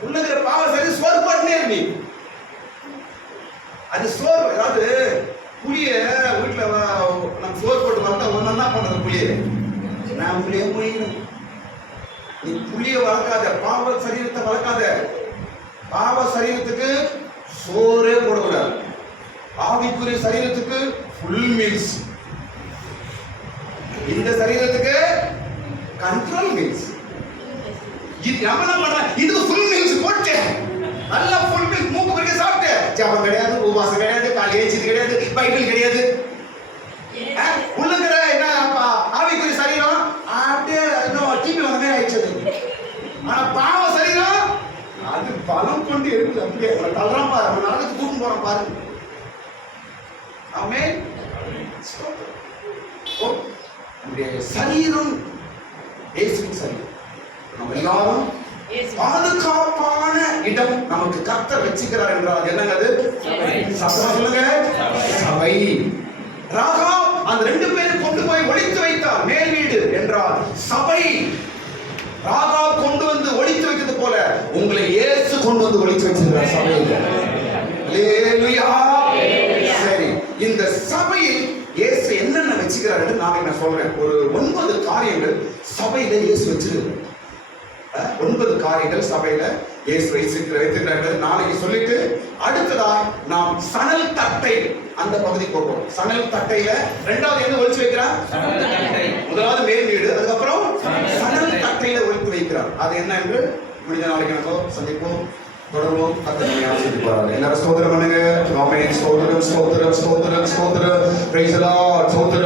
உள்ளதுல பாவ சரி சோறு போட்டுனே இருக்கு. அது சோறு. அதாவது புளிய வீட்டுல நம்ம சோறு போட்டு வளர்த்தா ஒன்னா பண்றது புளிய. நான் புளிய முடியணும். நீ புளிய வளர்க்காத, பாவ சரீரத்தை வளர்க்காத. பாவ சரீரத்துக்கு சோறே போடக்கூடாது. ஆவிக்குரிய சரீரத்துக்கு ஃபுல் மீல்ஸ். இந்த சரீரத்துக்கு கண்ட்ரோல் மீல்ஸ். இது நம்ம என்ன பண்றோம்? இதுக்கு ஃபுல் மீல்ஸ் போட்டு நல்லா ஃபுல் மீல்ஸ் மூக்கு வரைக்கும் சாப்பிட்டு ஜபம் கிடையாது, உபவாசம் கிடையாது, காலை ஏஞ்சிது கிடையாது, பைபிள் கிடையாது. உள்ளுக்கிற என்ன கொடுத்து அப்படியே தள்ளுறான் பாரு, அவன் நரகத்துக்கு கூட்டு போறான் பாரு. ஆமென். நம்முடைய சரீரம் இயேசுவின் சரீரம். நம்ம எல்லாரும் பாதுகாப்பான இடம் நமக்கு கர்த்தர் வச்சுக்கிறார் என்றால் என்னங்க அது? சபை. சொல்லுங்க, சபை. ராகாப் அந்த 2 பேரும் கொண்டு போய் ஒளித்து வைத்தார் மேல் வீடு என்றால் சபை. ராகாப் கொண்டு வந்து ஒளித்து வைத்தது போல உங்களை இயேசு கொண்டு வந்து ஒளித்து வச்சிருக்கிறார் சபையில். அல்லேலூயா. சரி, இந்த சபையில் இயேசு என்னென்ன வச்சுக்கிறார் என்று நான் சொல்றேன். ஒரு 9 காரியங்கள் சபையில இயேசு வச்சிருக்கிறார். 9 காரியங்கள் சபையில இயேசு வைத்திருக்கிறார். நாளைக்கு சொல்லிட்டு அடுத்ததா நாம் சணல் தட்டை அந்த பகுதி போறோம். சணல் தட்டையில 2வது எங்க ஒளிச்சு வைக்கிறார்? முதலாவது மேல் வீடு, அதுக்கப்புறம் சணல் தட்டையில ஒளித்து வைக்கிறார். அது என்ன என்று முடிஞ்ச நாளைக்கு நம்ம சந்திப்போம், தொடர்வோம். கர்த்தர் ஆசீர்வதிப்பார். எல்லாரும் ஸ்தோத்திரம் பண்ணுங்க. ஆமென். ஸ்தோத்திரம், ஸ்தோத்திரம், ஸ்தோத்திரம், ஸ்தோத்திரம். Praise the Lord. ஸ்தோத்திரம்.